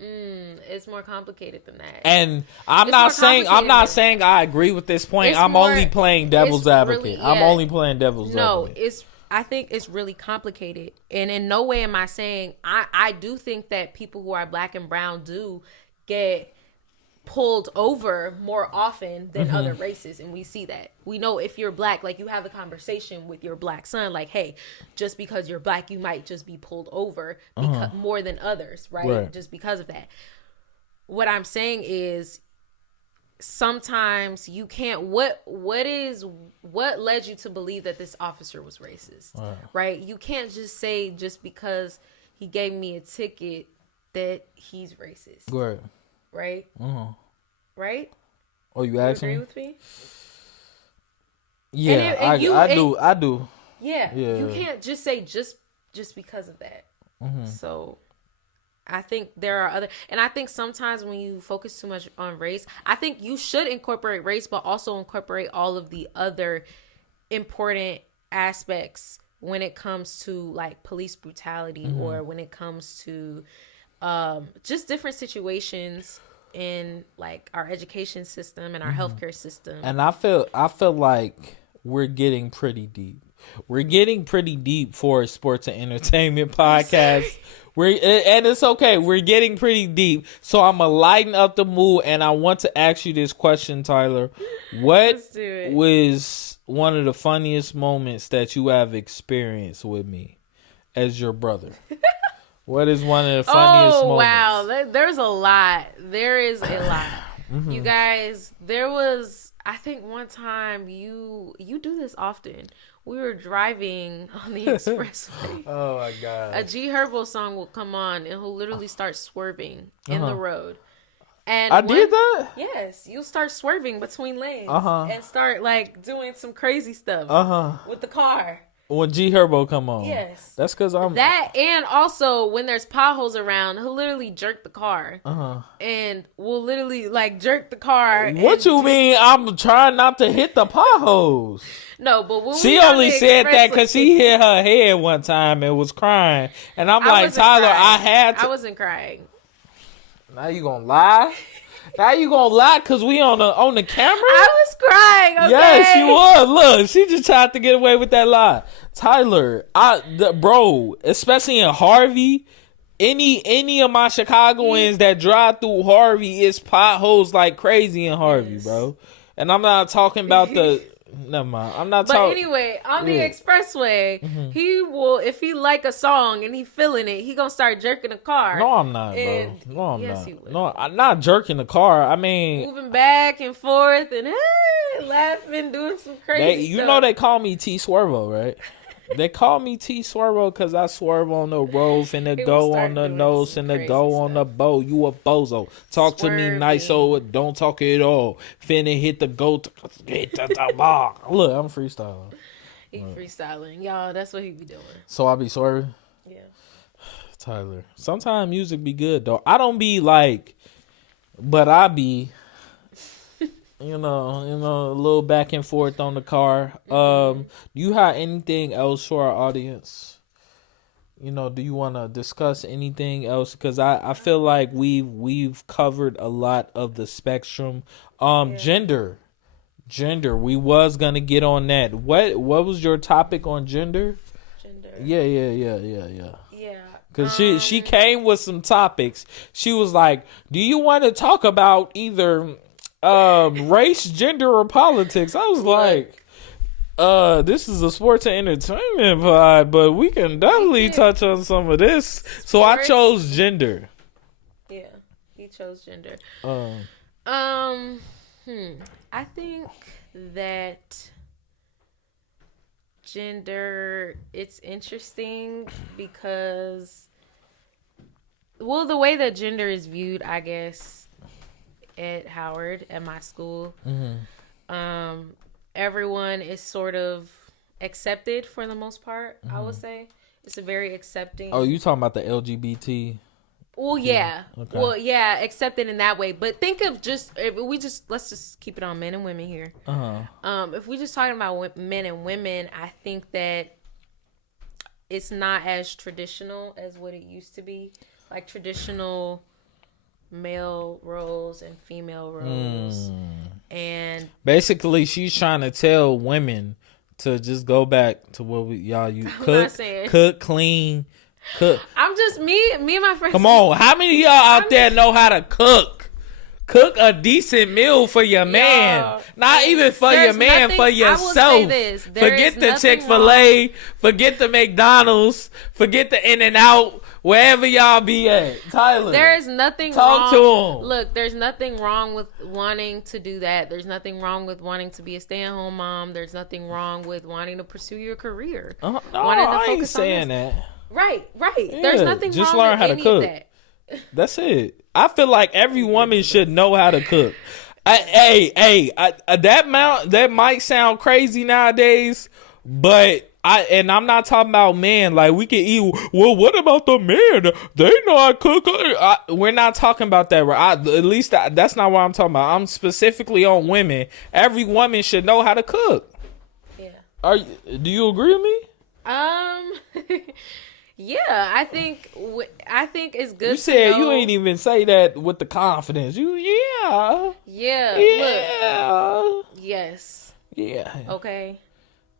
it's more complicated than that. And I'm not saying I agree with this point. I'm only playing devil's advocate. Really, I'm only playing devil's advocate. No, I think it's really complicated, and in no way am I saying I do think that people who are black and brown do get pulled over more often than other races, and we see that. We know if you're black, like you have a conversation with your black son, like, hey, just because you're black you might just be pulled over because more than others, right? Just because of that. What I'm saying is sometimes you can't what led you to believe that this officer was racist, right? You can't just say just because he gave me a ticket that he's racist. Right? Right? Oh, you asking? Agree with me? Yeah, I do. Yeah, you can't just say just because of that. So I think there are other, and I think sometimes when you focus too much on race, I think you should incorporate race, but also incorporate all of the other important aspects when it comes to like police brutality or when it comes to just different situations in like our education system and our healthcare system. And I feel like we're getting pretty deep. We're getting pretty deep for a sports and entertainment podcast. And it's okay. We're getting pretty deep. So I'm gonna lighten up the mood, and I want to ask you this question, Tyler. What was one of the funniest moments that you have experienced with me as your brother? What is one of the funniest moments? Oh, wow. There's a lot. There is a lot. You guys, there was, I think one time you do this often. We were driving on the expressway. Oh, my God. A G Herbo song will come on, and he'll literally start swerving in the road. And I did that? Yes. You'll start swerving between lanes and start, like, doing some crazy stuff with the car. When G Herbo come on. Yes. That's because I'm... That, and also, when there's potholes around, he'll literally jerk the car. And we'll literally, like, jerk the car. What you mean I'm trying not to hit the potholes? No, but when she only said that because she hit her head one time and was crying. And I'm like, Tyler, I wasn't crying. Now you gonna lie? Now you gonna lie because we on the camera? I was crying, okay? Yes, she was. Look, she just tried to get away with that lie. Tyler, bro, especially in Harvey, any of my Chicagoans that drive through Harvey, it's potholes like crazy in Harvey, bro. And I'm not talking about the... Never mind. I'm not talking. But anyway, on the expressway, he will, if he like a song and he feeling it, he gonna start jerking the car. No, I'm not, bro. No, I'm not. He would. No, I'm not jerking the car. I mean, moving back and forth and laughing, doing some crazy stuff. You know they call me T Swervo, right? They call me T Swervo because I swerve on the road, finna go on the nose, finna go on the bow. You a bozo. Talk to me nice, so don't talk at all. Finna hit the goat. Look, I'm freestyling. He freestyling. Y'all, that's what he be doing. So I be swerving? Yeah. Tyler. Sometimes music be good, though. I don't be like, but I be... You know, a little back and forth on the car. Do you have anything else for our audience? do you want to discuss anything else? Because I feel like we've covered a lot of the spectrum. Gender. We was gonna get on that. What was your topic on gender? Yeah. Yeah. Cause she came with some topics. She was like, "Do you want to talk about either race, gender, or politics?" I was like, this is a sports and entertainment pod, but we can definitely touch on some of this." So I chose gender. Yeah, he chose gender. I think that gender, it's interesting because, well, the way that gender is viewed, I guess, at Howard, at my school, everyone is sort of accepted for the most part. I would say it's a very accepting. Oh, you talking about the LGBT? Well, yeah. Okay. Well, yeah, accepted in that way. But think of let's just keep it on men and women here. If we just talking about men and women, I think that it's not as traditional as what it used to be. Like traditional male roles and female roles. And basically she's trying to tell women to just go back to what you cook, clean, cook. I'm just me and my friends. Come on, how many of y'all out there know how to cook? Cook a decent meal for your man. Not even for your man, for yourself. I will say this. Forget the Chick-fil-A, forget the McDonald's, forget the In-N-Out, wherever y'all be at. Tyler, there is nothing wrong. Talk to him. Look, there's nothing wrong with wanting to do that. There's nothing wrong with wanting to be a stay-at-home mom. There's nothing wrong with wanting to pursue your career. No, I ain't saying that. Right. Yeah, there's nothing just wrong learn with how to cook. Of that. That's it. I feel like every woman should know how to cook. That might sound crazy nowadays, but I'm not talking about men. Like, we can eat. Well, what about the men? They know how to cook. We're not talking about that. At least that's not what I'm talking about. I'm specifically on women. Every woman should know how to cook. Yeah. Do you agree with me? Yeah, I think it's good. You said to know. You ain't even say that with the confidence. Yeah. Look, yes. Yeah. Okay.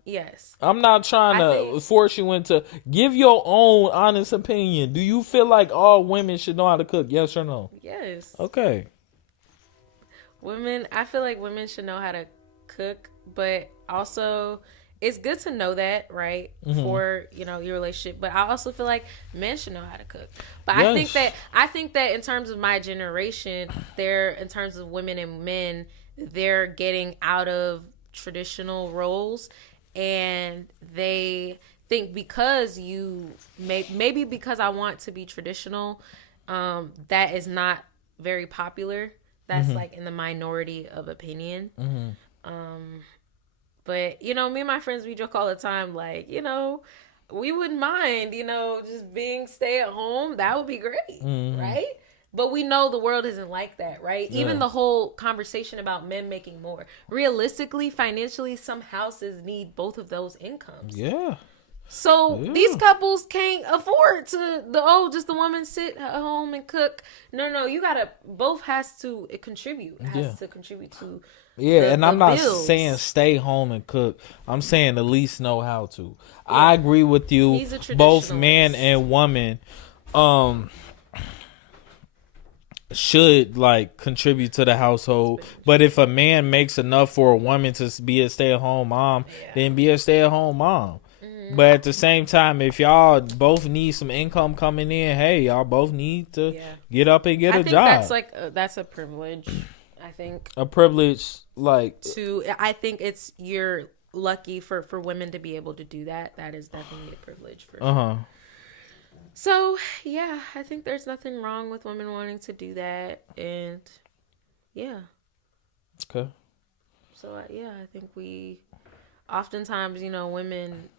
Yes. I'm not trying to force you into. Give your own honest opinion. Do you feel like all women should know how to cook? Yes or no? Yes. Okay. I feel like women should know how to cook, but also it's good to know that, right? For, your relationship. But I also feel like men should know how to cook. But yes. I think that in terms of my generation, in terms of women and men, they're getting out of traditional roles, and they think because maybe because I want to be traditional, that is not very popular. That's like in the minority of opinion. But, me and my friends, we joke all the time, like, we wouldn't mind, just being stay at home. That would be great, right? But we know the world isn't like that, right? Yeah. Even the whole conversation about men making more. Realistically, financially, some houses need both of those incomes. Yeah. So these couples can't afford to just the woman sit at home and cook. No, you gotta, both has to contribute. It has to contribute to and I'm not bills. saying stay home and cook. I'm saying at least know how to. Yeah. I agree with you. Both man and woman should contribute to the household. But if a man makes enough for a woman to be a stay at home mom, then be a stay at home mom. But at the same time, if y'all both need some income coming in, hey, y'all both need to get up and get a job. That's a privilege. I think a privilege, I think you're lucky for women to be able to do that. That is definitely a privilege for sure. So yeah, I think there's nothing wrong with women wanting to do that, and yeah. Okay. So I think we oftentimes, women.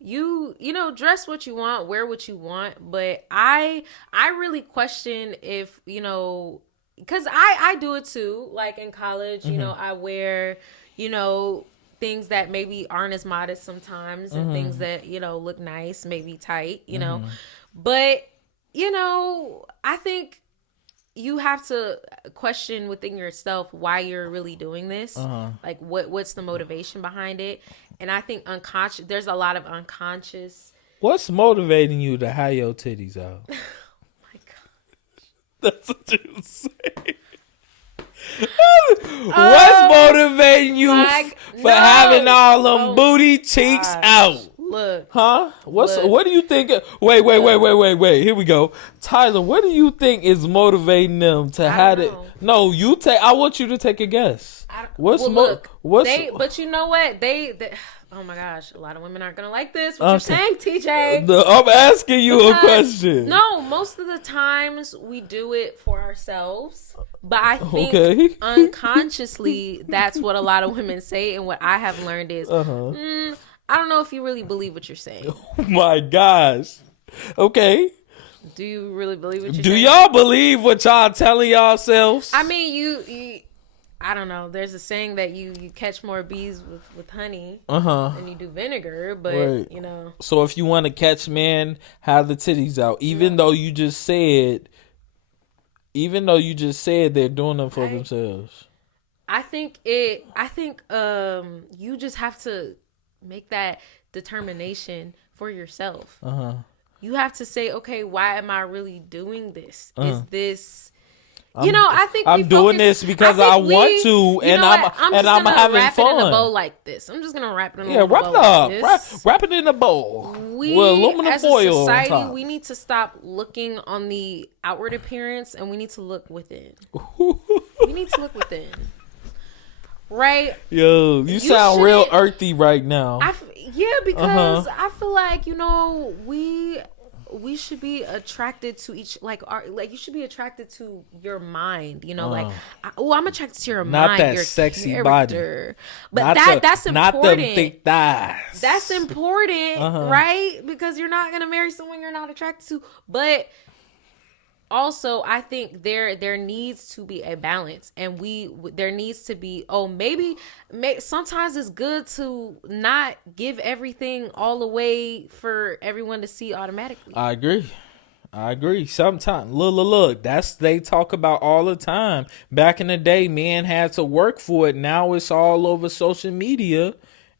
You dress what you want, wear what you want, but I really question if because I do it too. Like in college, I wear things that maybe aren't as modest sometimes, and things that, you know, look nice, maybe tight, you know. But, you know, I think you have to question within yourself why you're really doing this. Like, what's the motivation behind it? And I think there's a lot of unconscious. What's motivating you to have your titties out? Oh my God. That's what you say. What's motivating you for having all them booty cheeks out? Look. Huh? What do you think? Wait. Here we go. Tyler, what do you think is motivating them to have it? No, you take. I want you to take a guess. But you know what? They oh my gosh, a lot of women aren't gonna like this. What you're saying, TJ? I'm asking you a question. No, most of the times we do it for ourselves, but I think unconsciously that's what a lot of women say, and what I have learned is, I don't know if you really believe what you're saying. Oh my gosh. Okay. Do you really believe what you're saying? Do y'all believe what y'all telling yourselves? I mean, you I don't know. There's a saying that you catch more bees with honey than you do vinegar, but you know. So if you want to catch men, have the titties out, even though you just said they're doing them for themselves. I think you just have to make that determination for yourself. You have to say, okay, why am I really doing this? Is this I think I'm doing this because I want to, and I'm having wrap fun. It in a bow like this. I'm just gonna wrap it in a bow. Wrap it up. Like wrap it in a bowl. With aluminum as foil a society, on top. we need to stop looking on the outward appearance, and we need to look within. We need to look within. Right? Yo, you sound real earthy right now. Because I feel like, you know, we should be attracted to each, like you should be attracted to your mind, you know, I'm attracted to your mind, not that your sexy character. Body, but that's important. Not them thick thighs. That's important, right? Because you're not gonna marry someone you're not attracted to. But also, I think there needs to be a balance, and there needs to be maybe sometimes it's good to not give everything all away for everyone to see automatically. I agree. Sometimes look, they talk about all the time. Back in the day, men had to work for it. Now it's all over social media.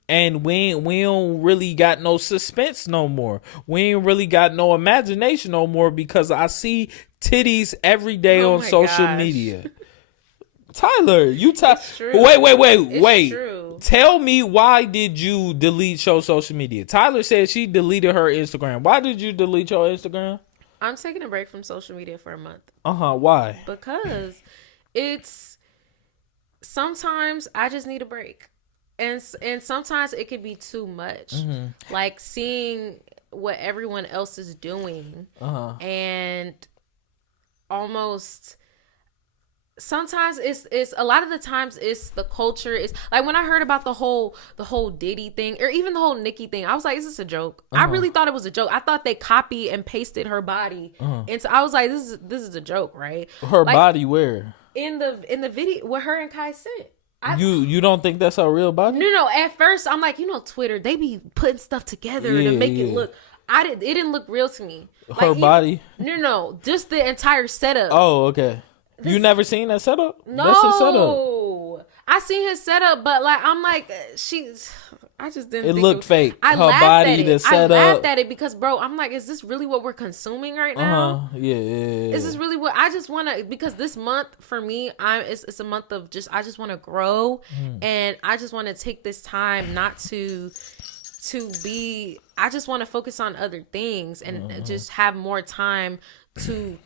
And we don't really got no suspense no more. We ain't really got no imagination no more, because I see titties every day on social media. Tyler, wait. True. Tell me, why did you delete your social media? Tyler said she deleted her Instagram. Why did you delete your Instagram? I'm taking a break from social media for a month. Why? Because sometimes I just need a break. And sometimes it could be too much. Like seeing what everyone else is doing, and almost sometimes it's a lot of the times it's the culture. It's like when I heard about the whole Diddy thing, or even the whole Nicki thing, I was like, is this a joke? I really thought it was a joke. I thought they copy and pasted her body, and so I was like, this is a joke, right? Her body where? In the video with her and Kai sent. You don't think that's her real body? No. At first, I'm like, Twitter, they be putting stuff together to make it look. It didn't look real to me. Her body? No, just the entire setup. Oh, okay. You never seen that setup? No, that's the setup. I seen his setup, but I'm like, I just didn't. It looked fake. I laughed at it because, bro, I'm like, is this really what we're consuming right now? Yeah. Is this really what I just want to? Because this month for me, it's a month of I just want to grow, and I just want to take this time not to be. I just want to focus on other things and just have more time to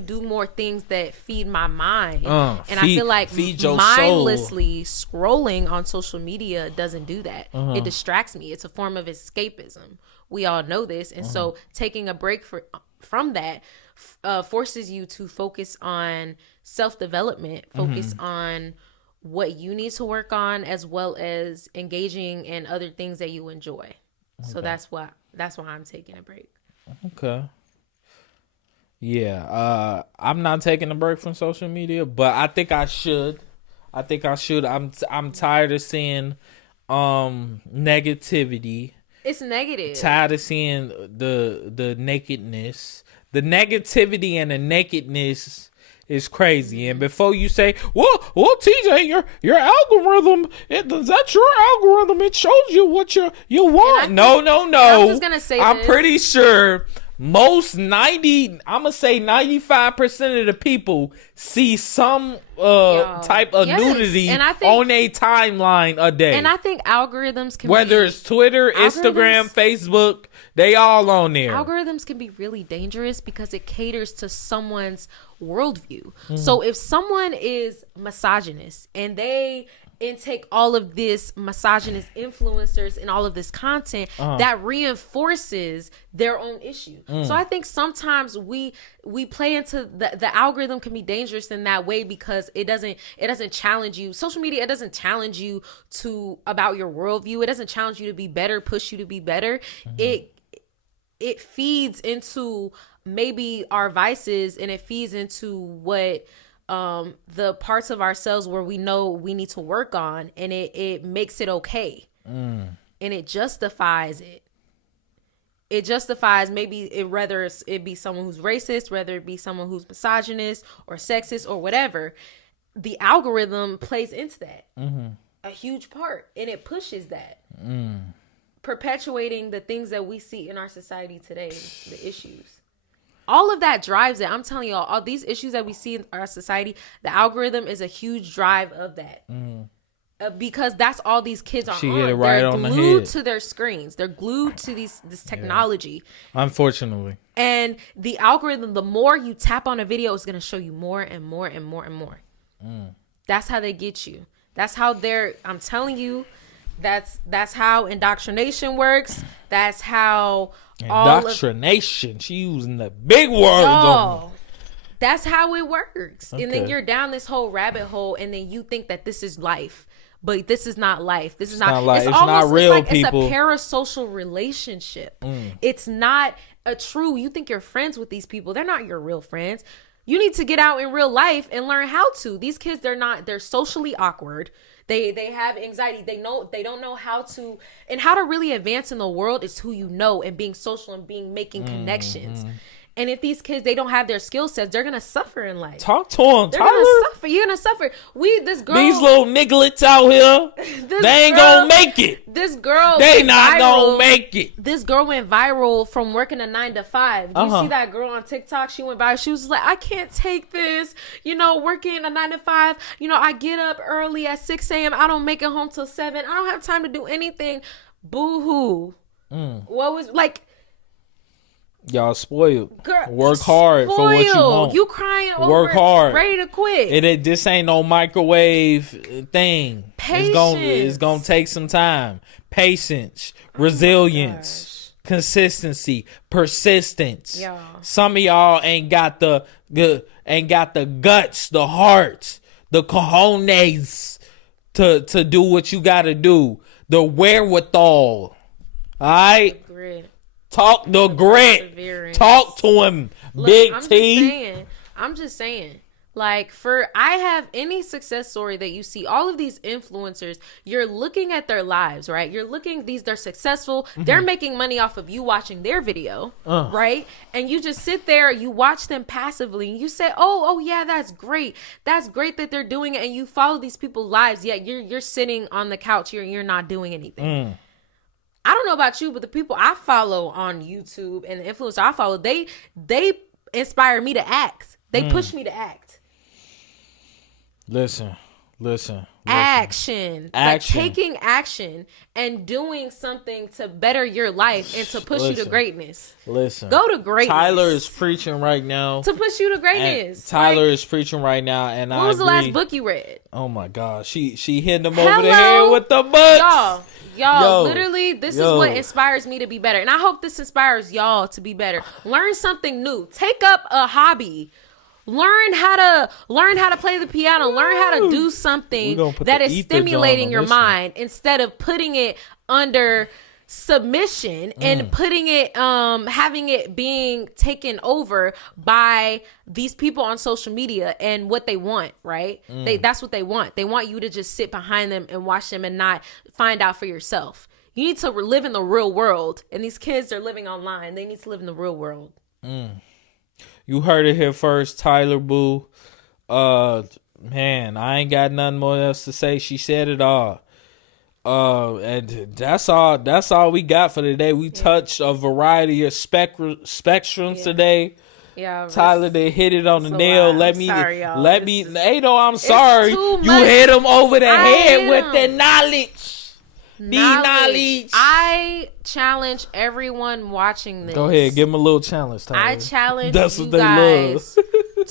do more things that feed my mind. I feel like mindlessly scrolling on social media doesn't do that. It distracts me. It's a form of escapism. We all know this. And so taking a break from that forces you to focus on self-development, focus on what you need to work on, as well as engaging in other things that you enjoy. Okay. So that's why I'm taking a break. Okay. Yeah, I'm not taking a break from social media, but I think I should. I'm tired of seeing negativity. It's negative. Tired of seeing the nakedness. The negativity and the nakedness is crazy. And before you say, well, TJ, your algorithm, is that your algorithm? It shows you what you want. No. I'm just gonna say I'm pretty sure most 95% of the people see some type of nudity on a timeline a day. And I think algorithms can whether it's Twitter, Instagram, Facebook, they all on there. Algorithms can be really dangerous because it caters to someone's worldview. So if someone is misogynist and they intake all of this misogynist influencers and all of this content, that reinforces their own issue. So I think sometimes we play into the algorithm can be dangerous in that way because it doesn't challenge you. Social media, it doesn't challenge you about your worldview. It doesn't challenge you to be better, push you to be better. It feeds into maybe our vices, and it feeds into what the parts of ourselves where we know we need to work on, and it makes it okay. And it justifies it. It justifies whether it be someone who's racist, whether it be someone who's misogynist or sexist or whatever. The algorithm plays into that a huge part, and it pushes that, perpetuating the things that we see in our society today, the issues. All of that drives it. I'm telling y'all, all these issues that we see in our society, the algorithm is a huge drive of that. Because that's all these kids are on. They're glued to their screens. They're glued to this technology. Yeah. Unfortunately. And the algorithm, the more you tap on a video, is going to show you more and more and more and more. That's how they get you. That's how I'm telling you, that's how indoctrination works. That's how indoctrination. She using the big words. That's how it works. Okay. And then you're down this whole rabbit hole, and then you think that this is life, but this is not life. This is not life. It's not real, people. It's a parasocial relationship. It's not a true. You think you're friends with these people? They're not your real friends. You need to get out in real life and learn how to. These kids, they're socially awkward. They have anxiety. They don't know how to, and how to really advance in the world is who you know, and being social and making connections. And if these kids, they don't have their skill sets, they're gonna suffer in life. Talk to them, They're Tyler. gonna suffer. You're gonna suffer. These little nigglets out here, they ain't gonna make it. This girl, they not gonna make it. This girl went viral from working a 9 to 5. You see that girl on TikTok? She went viral. She was like, I can't take this. Working a 9 to 5. I get up early at 6 a.m. I don't make it home till 7. I don't have time to do anything. Boo hoo. What was like? Y'all spoiled. Girl, work hard for what you want. You crying over work hard. Ready to quit. This ain't no microwave thing. Patience. It's gonna take some time. Patience, resilience, consistency, persistence. Yeah. Some of y'all ain't got the guts, the heart, the cojones to do what you gotta do. The wherewithal. All right. Talk the grit. Talk to him. Big T. I'm just saying. Like, I have any success story that you see, all of these influencers, you're looking at their lives, right? They're successful. They're making money off of you watching their video, right? And you just sit there, you watch them passively, and you say, oh yeah, that's great. That's great that they're doing it. And you follow these people's lives, yet you're sitting on the couch, you're not doing anything. I don't know about you, but the people I follow on YouTube and the influencers I follow, they inspire me to act. They push me to act. Listen. Action. Like taking action and doing something to better your life and to push you to greatness. Go to greatness. Tyler is preaching right now. To push you to greatness. Tyler is preaching right now, and what was the last book you read? Oh my gosh, she hit him over the head with the book. Y'all, literally, this is what inspires me to be better. And I hope this inspires y'all to be better. Learn something new. Take up a hobby. Learn how to play the piano. Learn how to do something that is stimulating your mind instead of putting it under submission and putting it having it being taken over by these people on social media and what they want, right? That's what they want. They want you to just sit behind them and watch them and not find out for yourself. You need to live in the real world, and these kids are living online. They need to live in the real world. You heard it here first, Tyler Boo. Man, I ain't got nothing more else to say. She said it all. And that's all we got for today. We touched a variety of spectrums today. Yeah, Tyler, they hit it on the nail. Hey, no, I'm sorry. You hit him over the head with the knowledge. Knowledge. I challenge everyone watching this. Go ahead, give them a little challenge, Tyler. I challenge you guys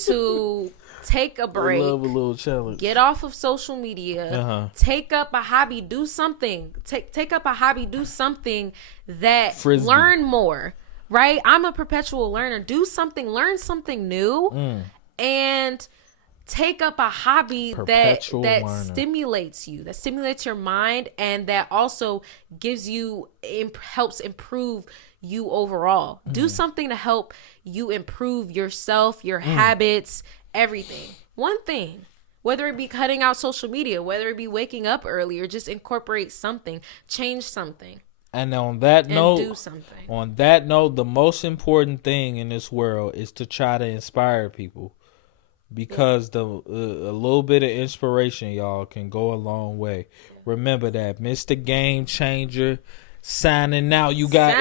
to take a break. I love a little challenge. Get off of social media. Take up a hobby. Do something. Take up a hobby. Do something that Frisbee. Learn more. Right? I'm a perpetual learner. Do something. Learn something new. And take up a hobby that stimulates you. That stimulates your mind, and that also gives you helps improve you overall. Do something to help you improve yourself, your habits, everything. One thing, whether it be cutting out social media, whether it be waking up early, or just incorporate something, change something. And on that note, do something. On that note, the most important thing in this world is to try to inspire people, because a little bit of inspiration, y'all, can go a long way. Remember that. Mr. Game Changer signing out. You got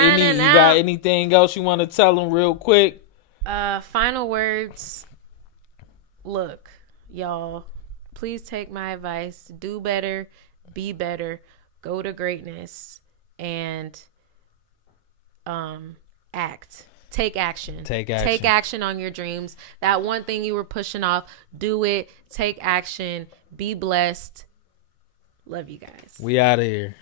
anything else you want to tell them real quick? Final words. Look, y'all, please take my advice. Do better, be better, go to greatness, and act. Take action. Take action on your dreams. That one thing you were pushing off, do it. Take action. Be blessed. Love you guys. We out of here.